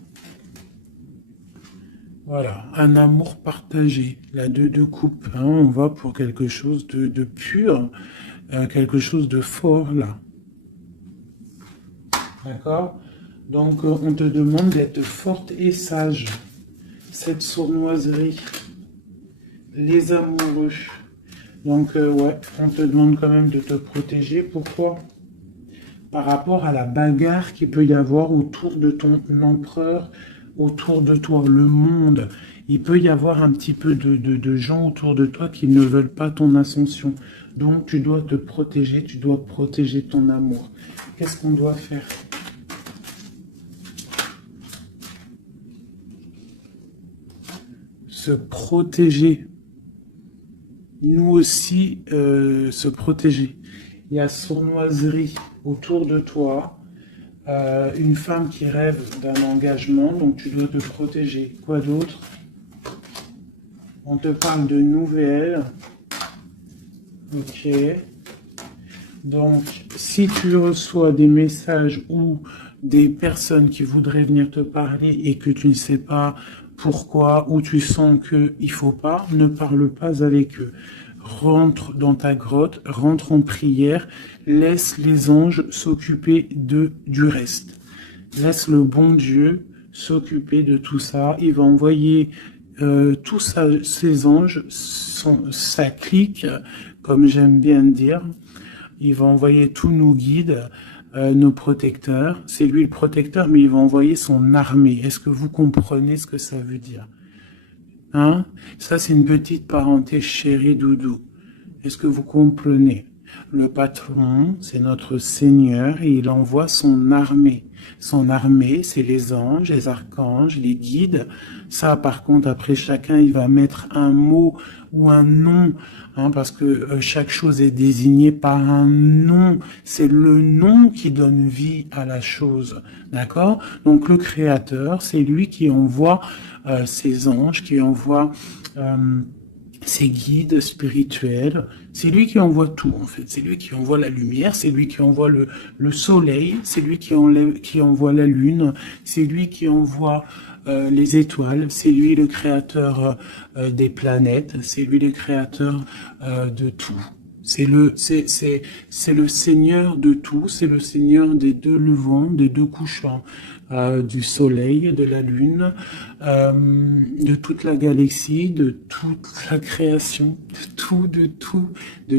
Voilà, un amour partagé, la deux coupes, on va pour quelque chose de pur, quelque chose de fort là. D'accord? Donc on te demande d'être forte et sage. Cette sournoiserie, les amoureux. Donc ouais, on te demande quand même de te protéger. Pourquoi? Par rapport à la bagarre qu'il peut y avoir autour de ton empereur, autour de toi, le monde. Il peut y avoir un petit peu de gens autour de toi qui ne veulent pas ton ascension. Donc tu dois te protéger, tu dois protéger ton amour. Qu'est-ce qu'on doit faire? Se protéger. Nous aussi, se protéger. il y a sournoiserie autour de toi, une femme qui rêve d'un engagement, donc tu dois te protéger. Quoi d'autre? On te parle de nouvelles. Ok. Donc, si tu reçois des messages ou des personnes qui voudraient venir te parler et que tu ne sais pas pourquoi ou tu sens qu'il ne faut pas, ne parle pas avec eux. Rentre dans ta grotte, rentre en prière, laisse les anges s'occuper du reste. Laisse le bon Dieu s'occuper de tout ça. Il va envoyer tous ces anges, sa clique, comme j'aime bien dire. Il va envoyer tous nos guides, nos protecteurs. C'est lui le protecteur, mais il va envoyer son armée. Est-ce que vous comprenez ce que ça veut dire? Hein? Ça, c'est une petite parenthèse chérie doudou. Est-ce que vous comprenez? Le patron, c'est notre Seigneur et il envoie son armée. Son armée, c'est les anges, les archanges, les guides. Ça, par contre, après chacun, il va mettre un mot ou un nom, hein, parce que chaque chose est désignée par un nom. C'est le nom qui donne vie à la chose. D'accord? Donc le Créateur, c'est lui qui envoie ses anges, qui envoie ses guides spirituels. C'est lui qui envoie tout, en fait. C'est lui qui envoie la lumière, c'est lui qui envoie le soleil, c'est lui qui envoie la lune, c'est lui qui envoie les étoiles, c'est lui le créateur des planètes, c'est lui le créateur de tout. C'est le Seigneur de tout, c'est le Seigneur des deux levants, des deux couchants, du soleil, de la lune, de toute la galaxie, de toute la création, de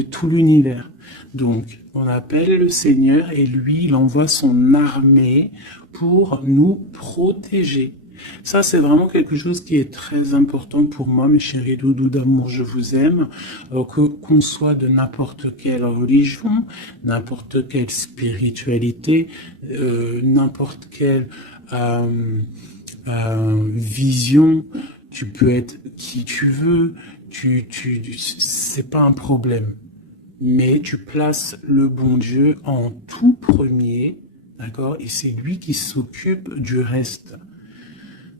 tout l'univers. Donc, on appelle le Seigneur et lui, il envoie son armée pour nous protéger. Ça, c'est vraiment quelque chose qui est très important pour moi, mes chéris doudous d'amour, je vous aime, qu'on soit de n'importe quelle religion, n'importe quelle spiritualité, n'importe quelle vision, tu peux être qui tu veux, c'est pas un problème. Mais tu places le bon Dieu en tout premier, d'accord, et c'est lui qui s'occupe du reste.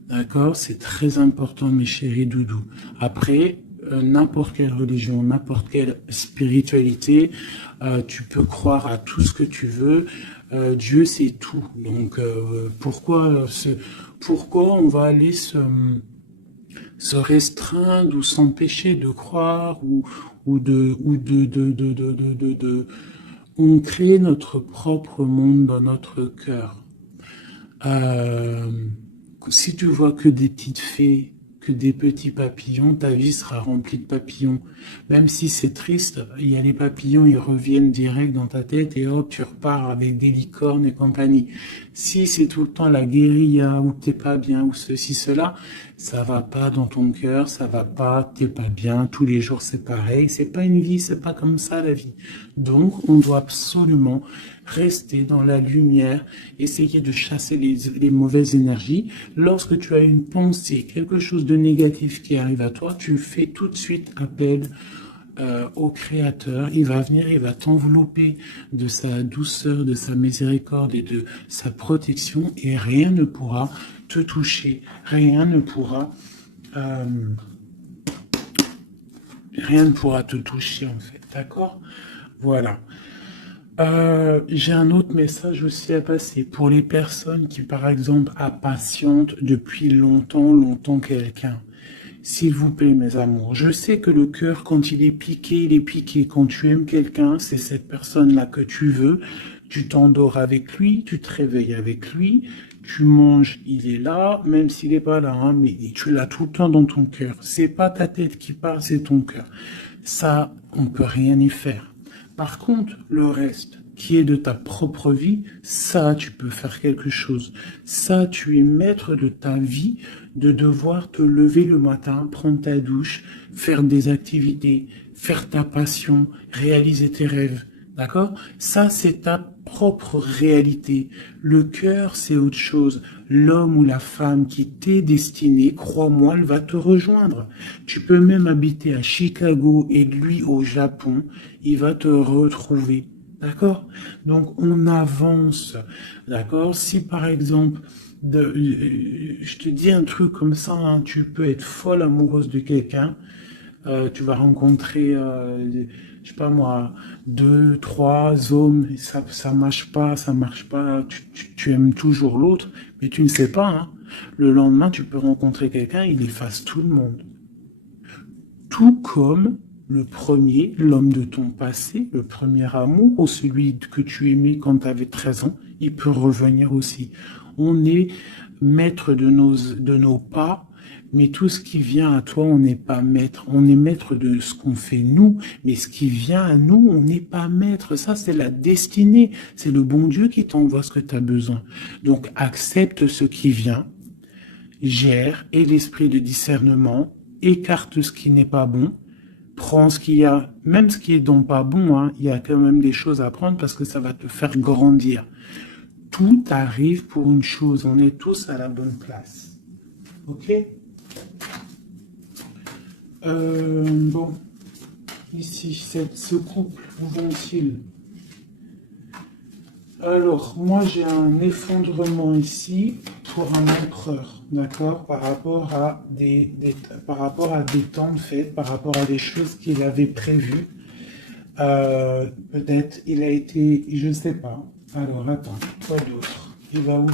D'accord, c'est très important, mes chéris doudous. Après, n'importe quelle religion, n'importe quelle spiritualité, tu peux croire à tout ce que tu veux. Dieu, c'est tout. Donc, pourquoi on va aller se restreindre ou s'empêcher de croire on crée notre propre monde dans notre cœur. Si tu vois que des petites fées, que des petits papillons, ta vie sera remplie de papillons. Même si c'est triste, il y a les papillons, ils reviennent direct dans ta tête et hop, tu repars avec des licornes et compagnie. Si c'est tout le temps la guérilla, ou t'es pas bien, ou ceci, cela, ça va pas dans ton cœur, ça va pas, t'es pas bien, tous les jours c'est pareil, c'est pas une vie, c'est pas comme ça la vie. Donc, on doit absolument rester dans la lumière, essayer de chasser les mauvaises énergies. Lorsque tu as une pensée, quelque chose de négatif qui arrive à toi, tu fais tout de suite appel au Créateur. Il va venir, il va t'envelopper de sa douceur, de sa miséricorde et de sa protection et rien ne pourra te toucher, rien ne pourra te toucher en fait, d'accord? Voilà. J'ai un autre message aussi à passer pour les personnes qui, par exemple, impatientent depuis longtemps quelqu'un. S'il vous plaît, mes amours, je sais que le cœur, quand il est piqué. Quand tu aimes quelqu'un, c'est cette personne-là que tu veux. Tu t'endors avec lui, tu te réveilles avec lui, tu manges, il est là, même s'il n'est pas là, hein, mais tu l'as tout le temps dans ton cœur. C'est pas ta tête qui parle, c'est ton cœur. Ça, on peut rien y faire. Par contre, le reste, qui est de ta propre vie, ça, tu peux faire quelque chose. Ça, tu es maître de ta vie, de devoir te lever le matin, prendre ta douche, faire des activités, faire ta passion, réaliser tes rêves. D'accord? Ça, c'est ta propre réalité. Le cœur, c'est autre chose. L'homme ou la femme qui t'est destiné, crois-moi, elle va te rejoindre. Tu peux même habiter à Chicago et lui au Japon, il va te retrouver. D'accord? Donc, on avance. D'accord? Si, par exemple, je te dis un truc comme ça, hein, tu peux être folle amoureuse de quelqu'un, tu vas rencontrer, je sais pas moi, deux, trois hommes, et ça marche pas, tu aimes toujours l'autre, mais tu ne sais pas, hein. Le lendemain, tu peux rencontrer quelqu'un, il efface tout le monde. Tout comme le premier, l'homme de ton passé, le premier amour, ou celui que tu aimais quand tu avais 13 ans, il peut revenir aussi. On est maître de nos pas, mais tout ce qui vient à toi, on n'est pas maître. On est maître de ce qu'on fait nous, mais ce qui vient à nous, on n'est pas maître. Ça, c'est la destinée. C'est le bon Dieu qui t'envoie ce que tu as besoin. Donc, accepte ce qui vient, gère, et l'esprit de discernement, écarte ce qui n'est pas bon, prends ce qu'il y a, même ce qui est donc pas bon, hein, il y a quand même des choses à prendre parce que ça va te faire grandir. Tout arrive pour une chose, on est tous à la bonne place. Ok? Bon, ici, ce couple, où vont-ils? Alors, moi j'ai un effondrement ici pour un empereur, d'accord, par rapport à des temps de fête, par rapport à des choses qu'il avait prévues. Peut-être il a été, je sais pas. Alors attends, quoi d'autre? Il va où?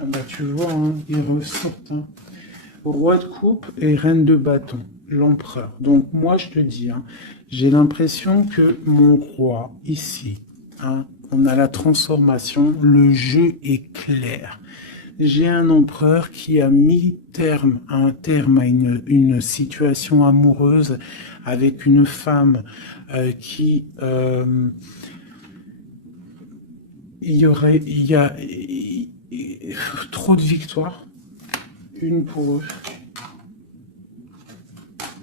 Ah bah tu vois, hein, il ressort. Hein. Roi de coupe et reine de bâton, l'empereur. Donc moi je te dis, hein, j'ai l'impression que mon roi ici, hein, on a la transformation, le jeu est clair. J'ai un empereur qui a mis un terme à une situation amoureuse avec une femme qui il y a trop de victoires, une pour eux.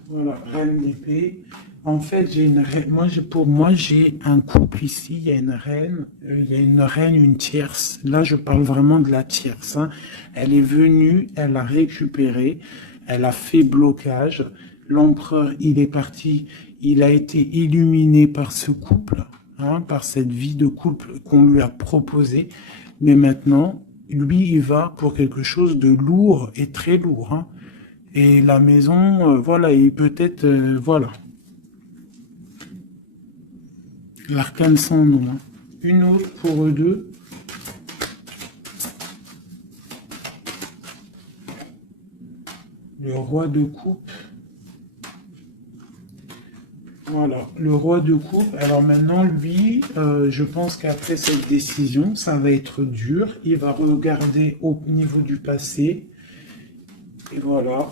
Voilà, reine d'épée. En fait, j'ai une reine. Pour moi, j'ai un couple ici. Il y a une reine, une tierce. Là, je parle vraiment de la tierce. Hein. Elle est venue, elle a récupéré, elle a fait blocage. L'empereur, il est parti. Il a été illuminé par ce couple, hein, par cette vie de couple qu'on lui a proposée. Mais maintenant, lui, il va pour quelque chose de lourd et très lourd. Hein. Et la maison, voilà, et peut-être, voilà. L'arcane sans nom. Hein. Une autre pour eux deux. Le roi de coupe. Voilà, le roi de coupe. Alors maintenant, lui, je pense qu'après cette décision, ça va être dur. Il va regarder au niveau du passé. Et voilà.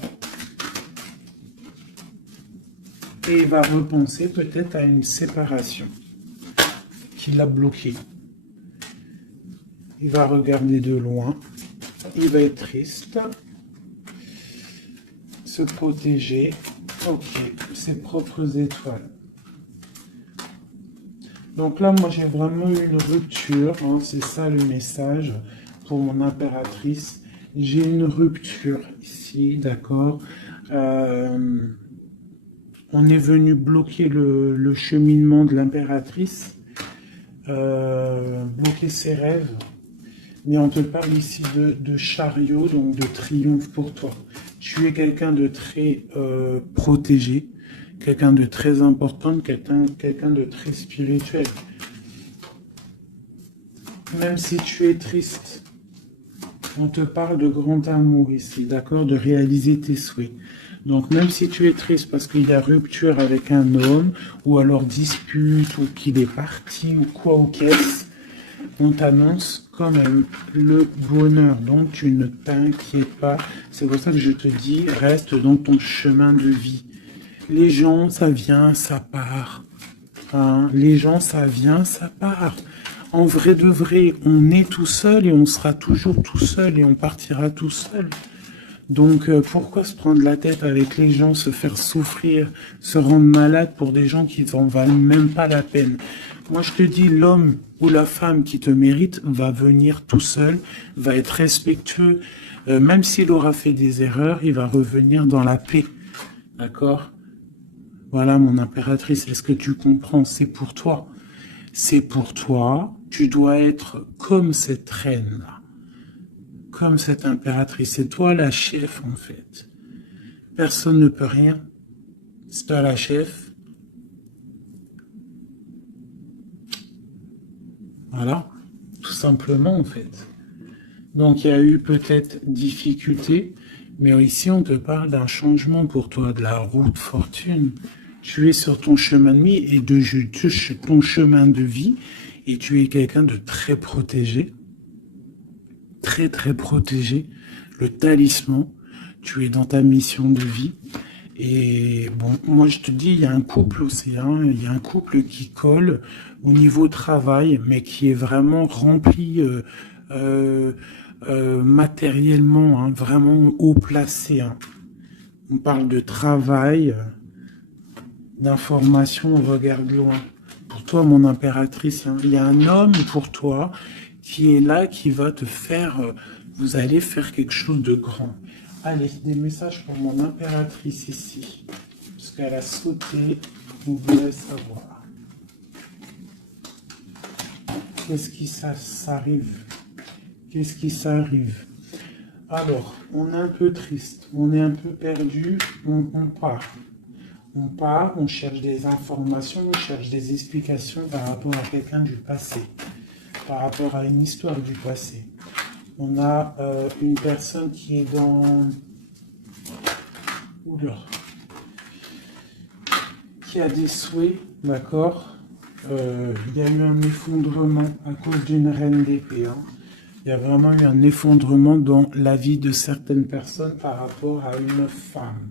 Et il va repenser peut-être à une séparation qui l'a bloqué. Il va regarder de loin. Il va être triste. Se protéger. Ok, ses propres étoiles. Donc là, moi, j'ai vraiment eu une rupture. Hein, c'est ça le message pour mon impératrice. J'ai une rupture ici, d'accord. On est venu bloquer le cheminement de l'impératrice, bloquer ses rêves. Mais on te parle ici de chariot, donc de triomphe pour toi. Tu es quelqu'un de très protégé, quelqu'un de très important, quelqu'un de très spirituel. Même si tu es triste, on te parle de grand amour ici, d'accord, de réaliser tes souhaits. Donc même si tu es triste parce qu'il y a rupture avec un homme, ou alors dispute, ou qu'il est parti, ou quoi ou qu'est-ce, on t'annonce quand même le bonheur. Donc tu ne t'inquiètes pas. C'est pour ça que je te dis, reste dans ton chemin de vie. Les gens, ça vient, ça part. Hein, les gens, ça vient, ça part. En vrai de vrai, on est tout seul et on sera toujours tout seul et on partira tout seul. Donc pourquoi se prendre la tête avec les gens, se faire souffrir, se rendre malade pour des gens qui n'en valent même pas la peine? Moi je te dis, l'homme ou la femme qui te mérite va venir tout seul, va être respectueux, même s'il aura fait des erreurs, il va revenir dans la paix. D'accord? Voilà, mon impératrice, est-ce que tu comprends? C'est pour toi. C'est pour toi. Tu dois être comme cette reine-là, comme cette impératrice. C'est toi la chef, en fait. Personne ne peut rien. C'est toi la chef. Voilà, tout simplement, en fait. Donc, il y a eu peut-être difficulté, mais ici, on te parle d'un changement pour toi, de la route fortune. Tu es sur ton chemin de vie et ton chemin de vie, et tu es quelqu'un de très protégé, très, très protégé. Le talisman, tu es dans ta mission de vie. Et bon, moi je te dis, il y a un couple aussi, hein, il y a un couple qui colle au niveau travail, mais qui est vraiment rempli euh, matériellement, hein, vraiment haut placé. Hein. On parle de travail, d'information, on regarde loin. Pour toi, mon impératrice, hein, il y a un homme pour toi qui est là, qui va te faire, vous allez faire quelque chose de grand. Allez, des messages pour mon impératrice ici. Parce qu'elle a sauté, vous voulez savoir. Qu'est-ce qui s'arrive? Qu'est-ce qui s'arrive? Alors, on est un peu triste, on est un peu perdu, on part. On part, on cherche des informations, on cherche des explications par rapport à quelqu'un du passé, par rapport à une histoire du passé. On a une personne qui est dans... Oula. Qui a des souhaits, d'accord. Il y a eu un effondrement à cause d'une reine d'épée. Hein. Il y a vraiment eu un effondrement dans la vie de certaines personnes par rapport à une femme.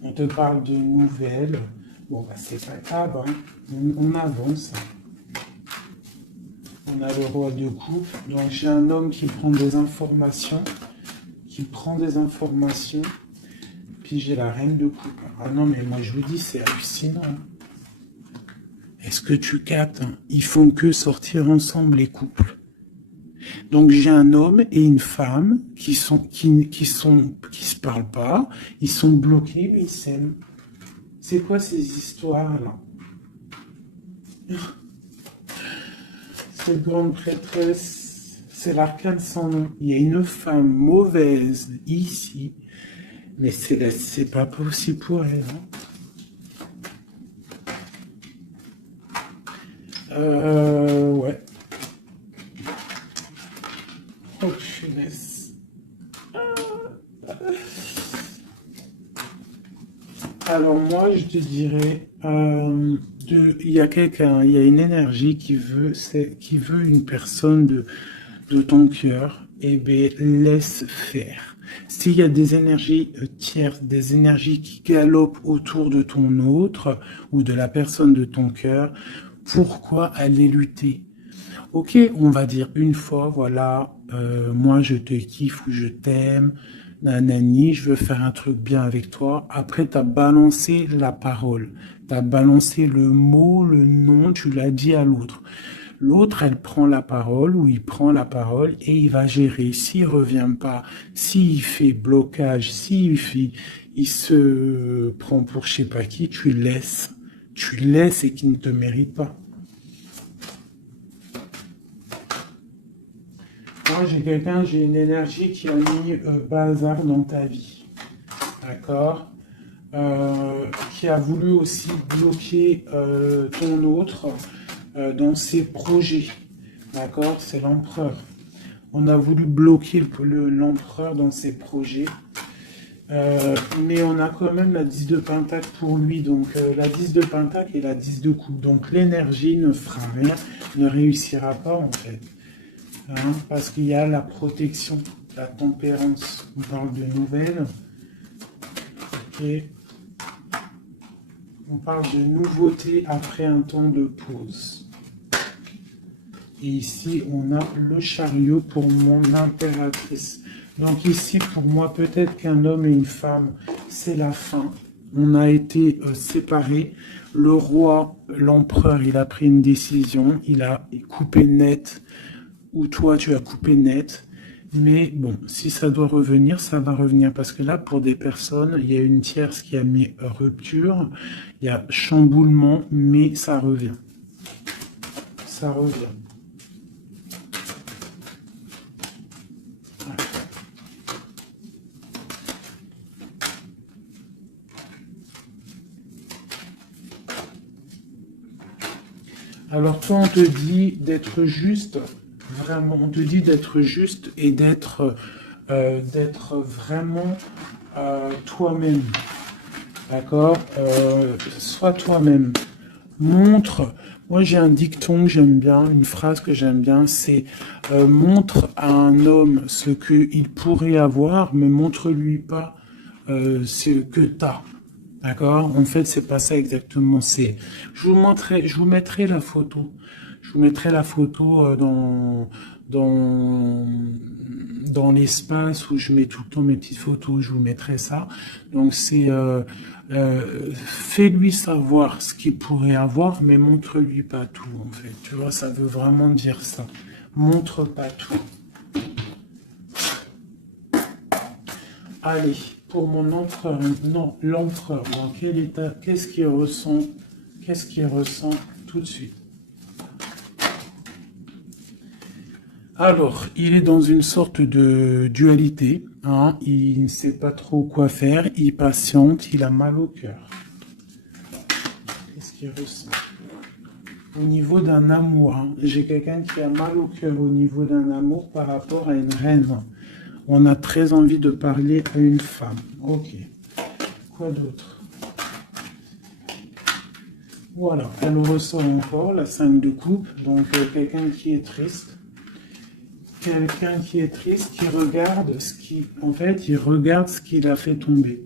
On te parle de nouvelles. Bon, bah, c'est pas grave, hein. On avance. On a le roi de coupe. Donc, j'ai un homme qui prend des informations. Puis, j'ai la reine de coupe. Ah non, mais moi, je vous dis, c'est hallucinant. Est-ce que tu captes? Ils font que sortir ensemble, les couples. Donc j'ai un homme et une femme qui se parlent pas, ils sont bloqués mais ils s'aiment. C'est quoi ces histoires là? Cette grande prêtresse, c'est l'arcane sans nom. Il y a une femme mauvaise ici, mais c'est pas possible pour elle. Ouais. Oh, punaise. Alors moi, je te dirais, il y a quelqu'un, il y a une énergie qui veut une personne de ton cœur. Eh bien, laisse faire. S'il y a des énergies tierces, des énergies qui galopent autour de ton autre ou de la personne de ton cœur, pourquoi aller lutter? Ok, on va dire une fois, voilà, moi je te kiffe ou je t'aime, nanani, je veux faire un truc bien avec toi. Après, tu as balancé la parole, tu as balancé le mot, le nom, tu l'as dit à l'autre. L'autre, elle prend la parole ou il prend la parole et il va gérer. S'il revient pas, s'il fait blocage, il se prend pour je sais pas qui, tu laisses. Tu laisses et qu'il ne te mérite pas. Moi, j'ai une énergie qui a mis bazar dans ta vie. D'accord, qui a voulu aussi bloquer ton autre dans ses projets. D'accord, c'est l'empereur. On a voulu bloquer l'empereur dans ses projets. Mais on a quand même la 10 de pentacle pour lui. Donc la 10 de pentacle et la 10 de coupe. Donc l'énergie ne fera rien, ne réussira pas en fait. Hein, parce qu'il y a la protection, la tempérance. On parle de nouvelles. Et on parle de nouveauté après un temps de pause. Et ici, on a le chariot pour mon impératrice. Donc ici, pour moi, peut-être qu'un homme et une femme, c'est la fin. On a été séparés. Le roi, l'empereur, il a pris une décision. Il a coupé net. Ou toi, tu as coupé net. Mais bon, si ça doit revenir, ça va revenir. Parce que là, pour des personnes, il y a une tierce qui a mis rupture, il y a chamboulement, mais ça revient. Ça revient. Alors toi, on te dit d'être juste, vraiment, on te dit d'être juste et d'être vraiment toi-même. D'accord. Sois toi-même. Montre. Moi, j'ai un dicton que j'aime bien, une phrase que j'aime bien, c'est montre à un homme ce qu'il pourrait avoir, mais montre-lui pas ce que t'as. D'accord? En fait, c'est pas ça exactement. Je vous mettrai la photo. Je vous mettrai la photo dans, dans l'espace où je mets tout le temps mes petites photos. Je vous mettrai ça. Donc, fais-lui savoir ce qu'il pourrait avoir, mais montre-lui pas tout, en fait. Tu vois, ça veut vraiment dire ça. Montre pas tout. Allez, pour mon empereur, non, l'empereur, dans quel état, qu'est-ce qu'il ressent tout de suite? Alors, il est dans une sorte de dualité, hein, il ne sait pas trop quoi faire, il patiente, il a mal au cœur. Qu'est-ce qu'il ressent? Au niveau d'un amour, hein, j'ai quelqu'un qui a mal au cœur au niveau d'un amour par rapport à une reine. On a très envie de parler à une femme. Ok. Quoi d'autre? Voilà, elle ressort encore la 5 de coupe. Donc quelqu'un qui est triste. Quelqu'un qui est triste, qui regarde ce qui... En fait, il regarde ce qu'il a fait tomber.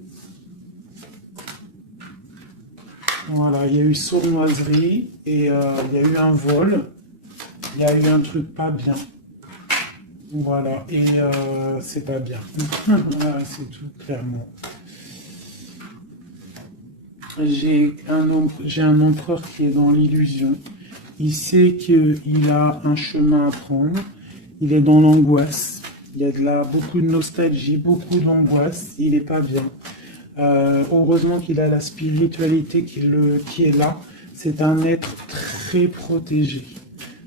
Voilà, il y a eu sournoiserie et il y a eu un vol. Il y a eu un truc pas bien. Voilà, et c'est pas bien. Voilà, c'est tout, clairement. J'ai un empereur qui est dans l'illusion. Il sait qu'il a un chemin à prendre. Il est dans l'angoisse. Il y a beaucoup de nostalgie, beaucoup d'angoisse. Il n'est pas bien. Heureusement qu'il a la spiritualité qui est là. C'est un être très protégé.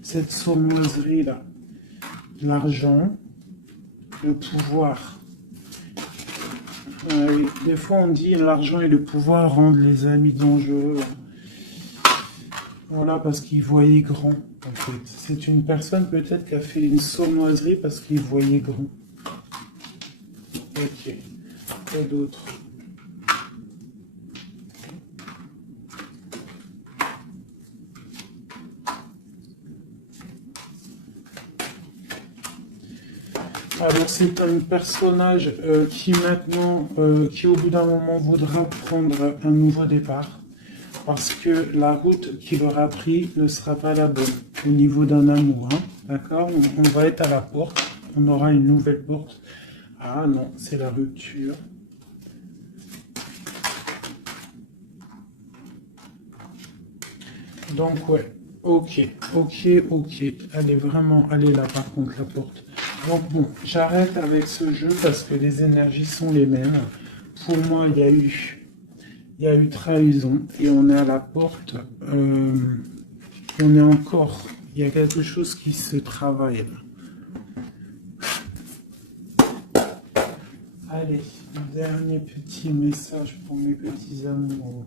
Cette sournoiserie-là. L'argent, le pouvoir. Des fois, on dit l'argent et le pouvoir rendent les amis dangereux. Voilà, parce qu'il voyait grand, en fait. C'est une personne peut-être qui a fait une sournoiserie parce qu'il voyait grand. Ok. Quoi d'autre? Alors c'est un personnage qui maintenant, qui au bout d'un moment voudra prendre un nouveau départ parce que la route qu'il aura pris ne sera pas la bonne au niveau d'un amour. Hein, d'accord? On va être à la porte, on aura une nouvelle porte. Ah non, c'est la rupture. Donc ouais, ok. Elle est vraiment, elle est là par contre la porte. Donc bon, j'arrête avec ce jeu parce que les énergies sont les mêmes. Pour moi, il y a eu trahison et on est à la porte. On est encore, il y a quelque chose qui se travaille là. Allez, un dernier petit message pour mes petits amours.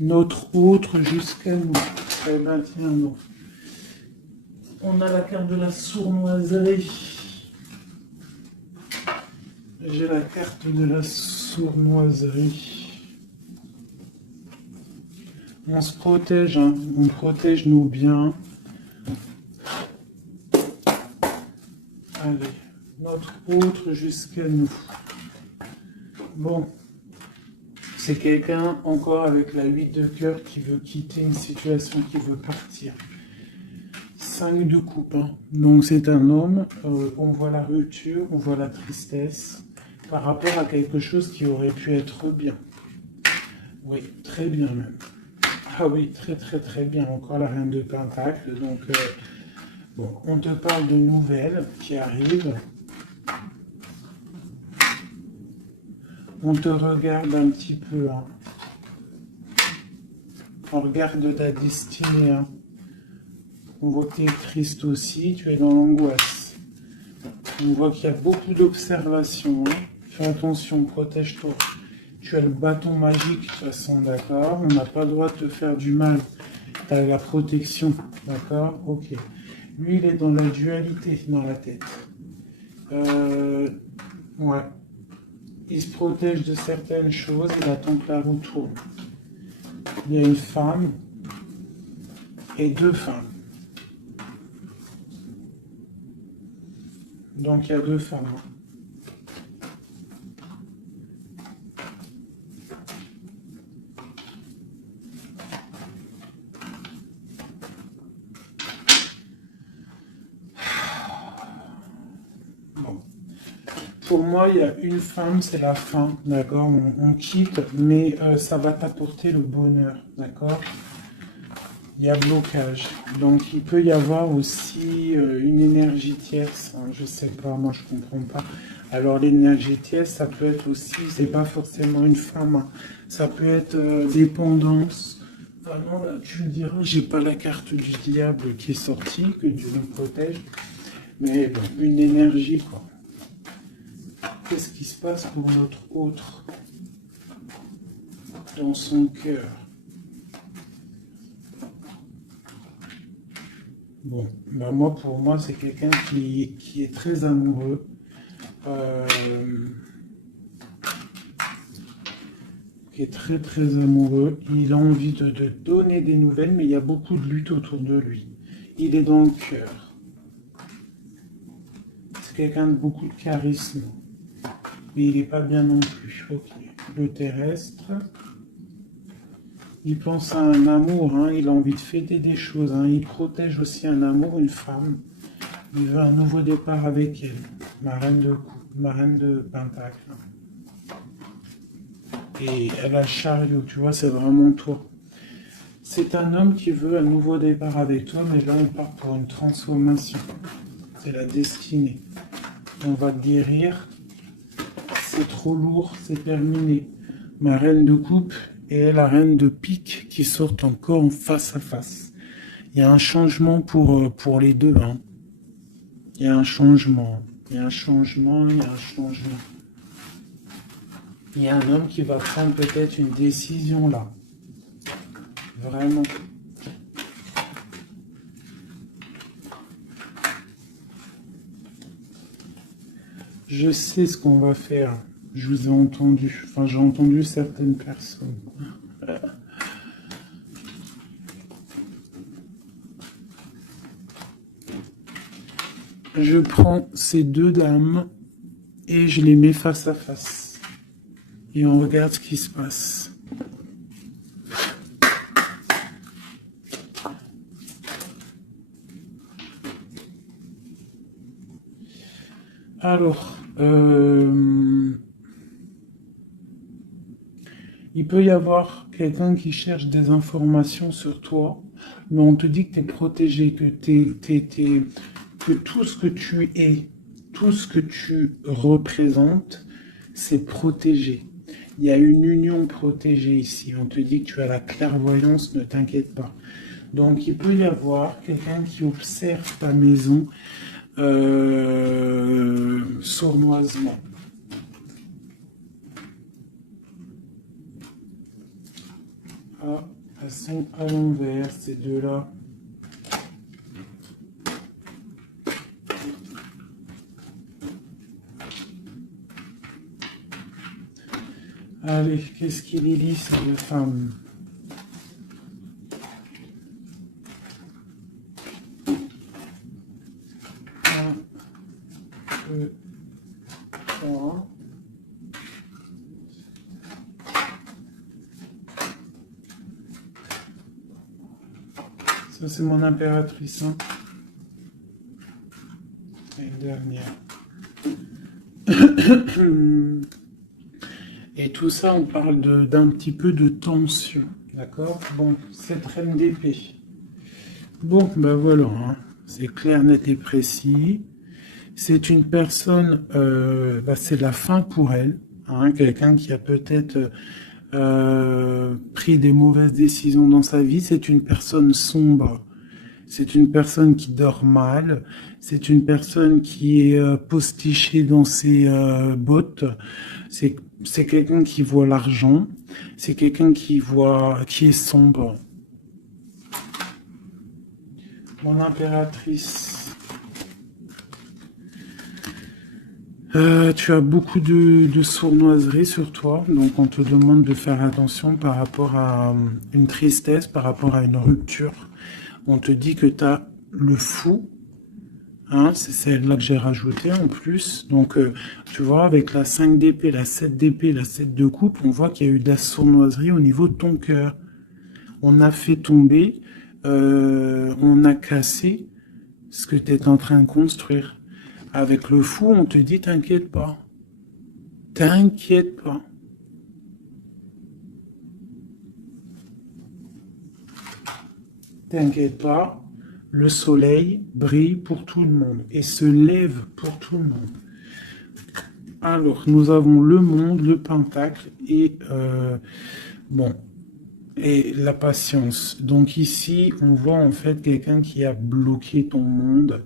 Notre autre jusqu'à nous. Eh ben, tiens, non. On a la carte de la sournoiserie. J'ai la carte de la sournoiserie. On se protège, hein. On protège nos biens. Allez, notre autre jusqu'à nous. Bon, c'est quelqu'un encore avec la 8 de cœur qui veut quitter une situation, qui veut partir. 5 de coupe, hein. Donc c'est un homme, on voit la rupture, on voit la tristesse par rapport à quelque chose qui aurait pu être bien. Oui, très bien même. Ah oui, très bien. Encore la reine de Pentacle, donc Bon, on te parle de nouvelles qui arrivent. On te regarde un petit peu. Hein. On regarde ta destinée. Hein. On voit que tu es triste aussi, tu es dans l'angoisse. On voit qu'il y a beaucoup d'observations. Hein. Fais attention, protège-toi. Tu as le bâton magique de toute façon, d'accord? On n'a pas le droit de te faire du mal. Tu as la protection, d'accord? Ok. Lui, il est dans la dualité dans la tête. Ouais. Il se protège de certaines choses, il attend que la roue tourne. Il y a une femme et deux femmes. Donc il y a deux femmes. Bon. Pour moi, il y a une femme, c'est la fin, d'accord? On quitte, mais ça va t'apporter le bonheur, d'accord? Il y a blocage. Donc il peut y avoir aussi une énergie tierce, hein, je sais pas, moi je comprends pas. Alors l'énergie tierce, ça peut être aussi, c'est pas forcément une femme, hein. Ça peut être dépendance. Ah non, là, tu me diras, j'ai pas la carte du diable qui est sortie, que Dieu nous protège, mais bon, une énergie quoi. Qu'est-ce qui se passe pour notre autre dans son cœur? Bon, ben moi, pour moi, c'est quelqu'un qui est très amoureux. Qui est très très amoureux. Il a envie de donner des nouvelles, mais il y a beaucoup de lutte autour de lui. Il est dans le cœur. C'est quelqu'un de beaucoup de charisme. Mais il n'est pas bien non plus. Ok. Le terrestre. Il pense à un amour, hein. Il a envie de fêter des choses. Hein. Il protège aussi un amour, une femme. Il veut un nouveau départ avec elle. Ma reine de coupe, ma reine de pentacle. Et elle a le chariot, tu vois, c'est vraiment toi. C'est un homme qui veut un nouveau départ avec toi, mais là on part pour une transformation. C'est la destinée. On va te guérir. C'est trop lourd, c'est terminé. Ma reine de coupe et la reine de pique qui sortent encore en face à face. Il y a un changement pour les deux. Hein. Il y a un changement. Il y a un changement, il y a un changement. Il y a un homme qui va prendre peut-être une décision là. Vraiment. Je sais ce qu'on va faire. Je vous ai entendu. Enfin, j'ai entendu certaines personnes. Je prends ces deux dames et je les mets face à face. Et on regarde ce qui se passe. Alors, il peut y avoir quelqu'un qui cherche des informations sur toi, mais on te dit que tu es protégé, que tout ce que tu es, tout ce que tu représentes, c'est protégé. Il y a une union protégée ici. On te dit que tu as la clairvoyance, ne t'inquiète pas. Donc, il peut y avoir quelqu'un qui observe ta maison sournoisement. Ah, elles sont à l'envers, ces deux-là. Allez, qu'est-ce qu'il y lit, ces deux femmes? Un, deux, trois. Ça, c'est mon impératrice. Hein. Et une dernière. Et tout ça, on parle d'un petit peu de tension. D'accord? Bon, cette reine d'épée. Bon, ben voilà. Hein. C'est clair, net et précis. C'est une personne, c'est la fin pour elle. Hein, quelqu'un qui a peut-être pris des mauvaises décisions dans sa vie. C'est une personne sombre. C'est une personne qui dort mal. C'est une personne qui est postichée dans ses bottes. C'est quelqu'un qui voit l'argent. C'est quelqu'un qui est sombre. Mon impératrice. Tu as beaucoup de sournoiserie sur toi, donc on te demande de faire attention par rapport à une tristesse, par rapport à une rupture. On te dit que tu as le fou, hein, c'est celle-là que j'ai rajouté en plus. Donc, tu vois, avec la 5 d'épée, la 7 d'épée, la 7 de coupe, on voit qu'il y a eu de la sournoiserie au niveau de ton cœur. On a fait tomber, on a cassé ce que tu es en train de construire. Avec le fou, on te dit, t'inquiète pas. T'inquiète pas. T'inquiète pas, le soleil brille pour tout le monde et se lève pour tout le monde. Alors, nous avons le monde, le pentacle et et la patience. Donc ici, on voit en fait quelqu'un qui a bloqué ton monde.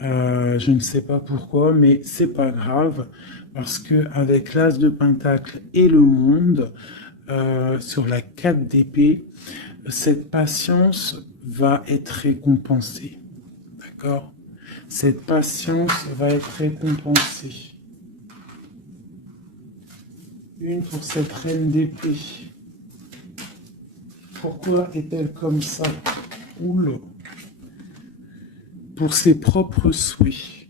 Je ne sais pas pourquoi, mais c'est pas grave parce que avec l'as de pentacle et le monde sur la 4 d'épée, cette patience va être récompensée. D'accord? Cette patience va être récompensée. Une pour cette reine d'épée. Pourquoi est-elle comme ça? Oula. Pour ses propres souhaits.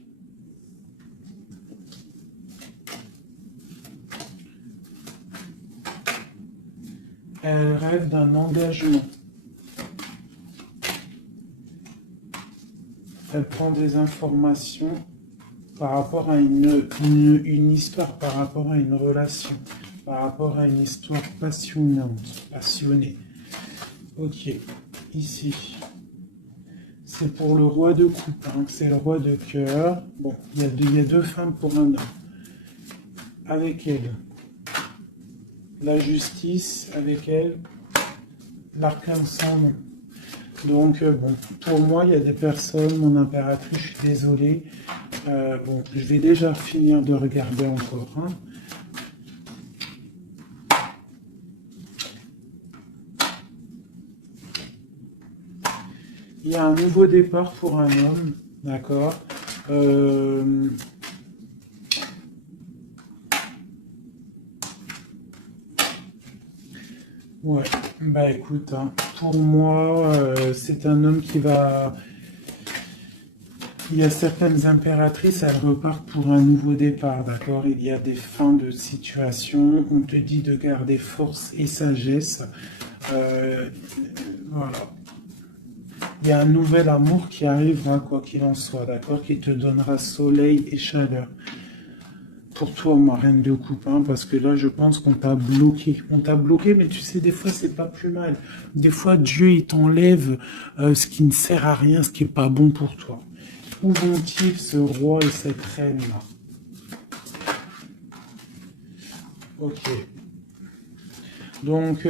Elle rêve d'un engagement. Elle prend des informations par rapport à une histoire, par rapport à une relation, par rapport à une histoire passionnée. Ok, ici. C'est pour le roi de coupe, hein. C'est le roi de cœur. Bon, il y a deux femmes pour un homme. Avec elle, la justice, avec elle, l'arcane sans nom. Donc, pour moi, il y a des personnes, mon impératrice, je suis désolé. Je vais déjà finir de regarder encore. Hein. Il y a un nouveau départ pour un homme, d'accord. Ouais, bah écoute, hein, pour moi, c'est un homme qui va... Il y a certaines impératrices, elles repartent pour un nouveau départ, d'accord? Il y a des fins de situation, on te dit de garder force et sagesse. Voilà. Il y a un nouvel amour qui arrivera, quoi qu'il en soit, d'accord? Qui te donnera soleil et chaleur. Pour toi, ma reine de coupe, hein, parce que là, je pense qu'on t'a bloqué. On t'a bloqué, mais tu sais, des fois, c'est pas plus mal. Des fois, Dieu, il t'enlève ce qui ne sert à rien, ce qui est pas bon pour toi. Où vont-ils, ce roi et cette reine-là? Ok. Donc,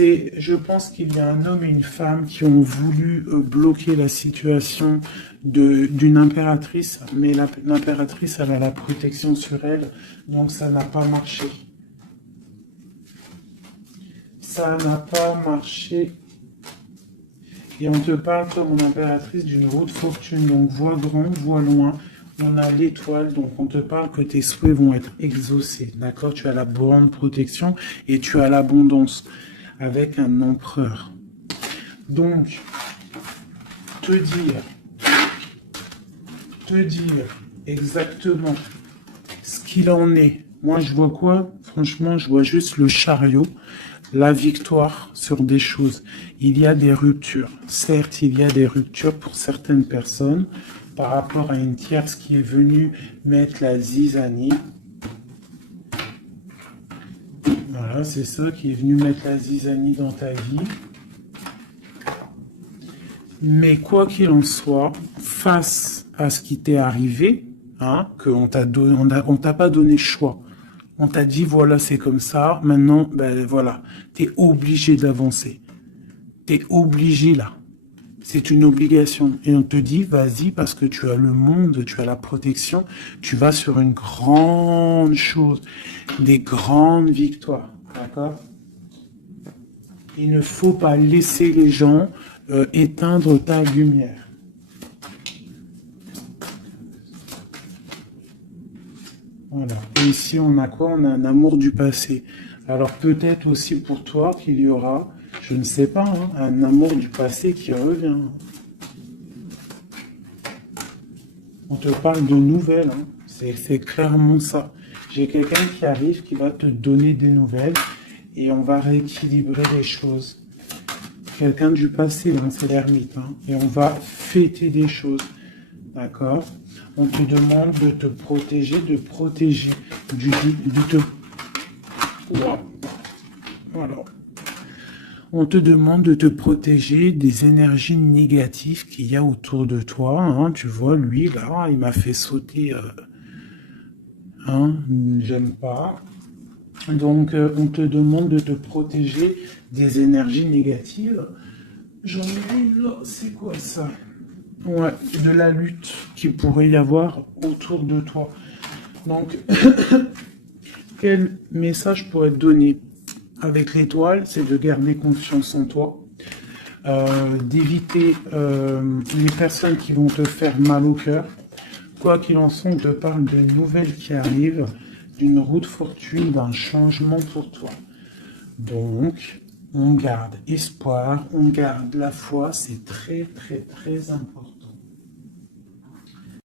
je pense qu'il y a un homme et une femme qui ont voulu bloquer la situation d'une impératrice, mais l'impératrice, elle a la protection sur elle, donc ça n'a pas marché. Ça n'a pas marché. Et on te parle comme une impératrice d'une roue de fortune, donc vois grand, vois loin. On a l'étoile, donc on te parle que tes souhaits vont être exaucés, d'accord? Tu as la bonne protection et tu as l'abondance avec un empereur. Donc, te dire exactement ce qu'il en est. Moi, je vois quoi? Franchement, je vois juste le chariot, la victoire sur des choses. Il y a des ruptures. Certes, il y a des ruptures pour certaines personnes par rapport à une tierce qui est venue mettre la zizanie. Voilà, Voilà, c'est ça qui est venu mettre la zizanie dans ta vie. Mais quoi qu'il en soit, face à ce qui t'est arrivé, hein, qu'on t'a donné, on t'a pas donné le choix. On t'a dit, voilà, c'est comme ça. Maintenant, ben voilà, t'es obligé d'avancer. T'es obligé là. C'est une obligation. Et on te dit, vas-y, parce que tu as le monde, tu as la protection, tu vas sur une grande chose, des grandes victoires. D'accord? Il ne faut pas laisser les gens éteindre ta lumière. Voilà. Et ici, on a quoi? On a un amour du passé. Alors peut-être aussi pour toi qu'il y aura, je ne sais pas, hein, un amour du passé qui revient. On te parle de nouvelles. Hein. C'est clairement ça. J'ai quelqu'un qui arrive, qui va te donner des nouvelles et on va rééquilibrer les choses. Quelqu'un du passé, hein, c'est l'ermite. Hein, et on va fêter des choses. D'accord? On te demande de te protéger, de protéger voilà. On te demande de te protéger des énergies négatives qu'il y a autour de toi. Hein. Tu vois, lui, là, il m'a fait sauter. Hein, j'aime pas. Donc, on te demande de te protéger des énergies négatives. J'en ai une là, c'est quoi ça? Ouais, de la lutte qu'il pourrait y avoir autour de toi. Donc, quel message pourrait être donné avec l'étoile? C'est de garder confiance en toi, d'éviter les personnes qui vont te faire mal au cœur. Quoi qu'il en soit, on te parle d'une nouvelle qui arrive, d'une route fortune, d'un changement pour toi. Donc, on garde espoir, on garde la foi, c'est très très très important.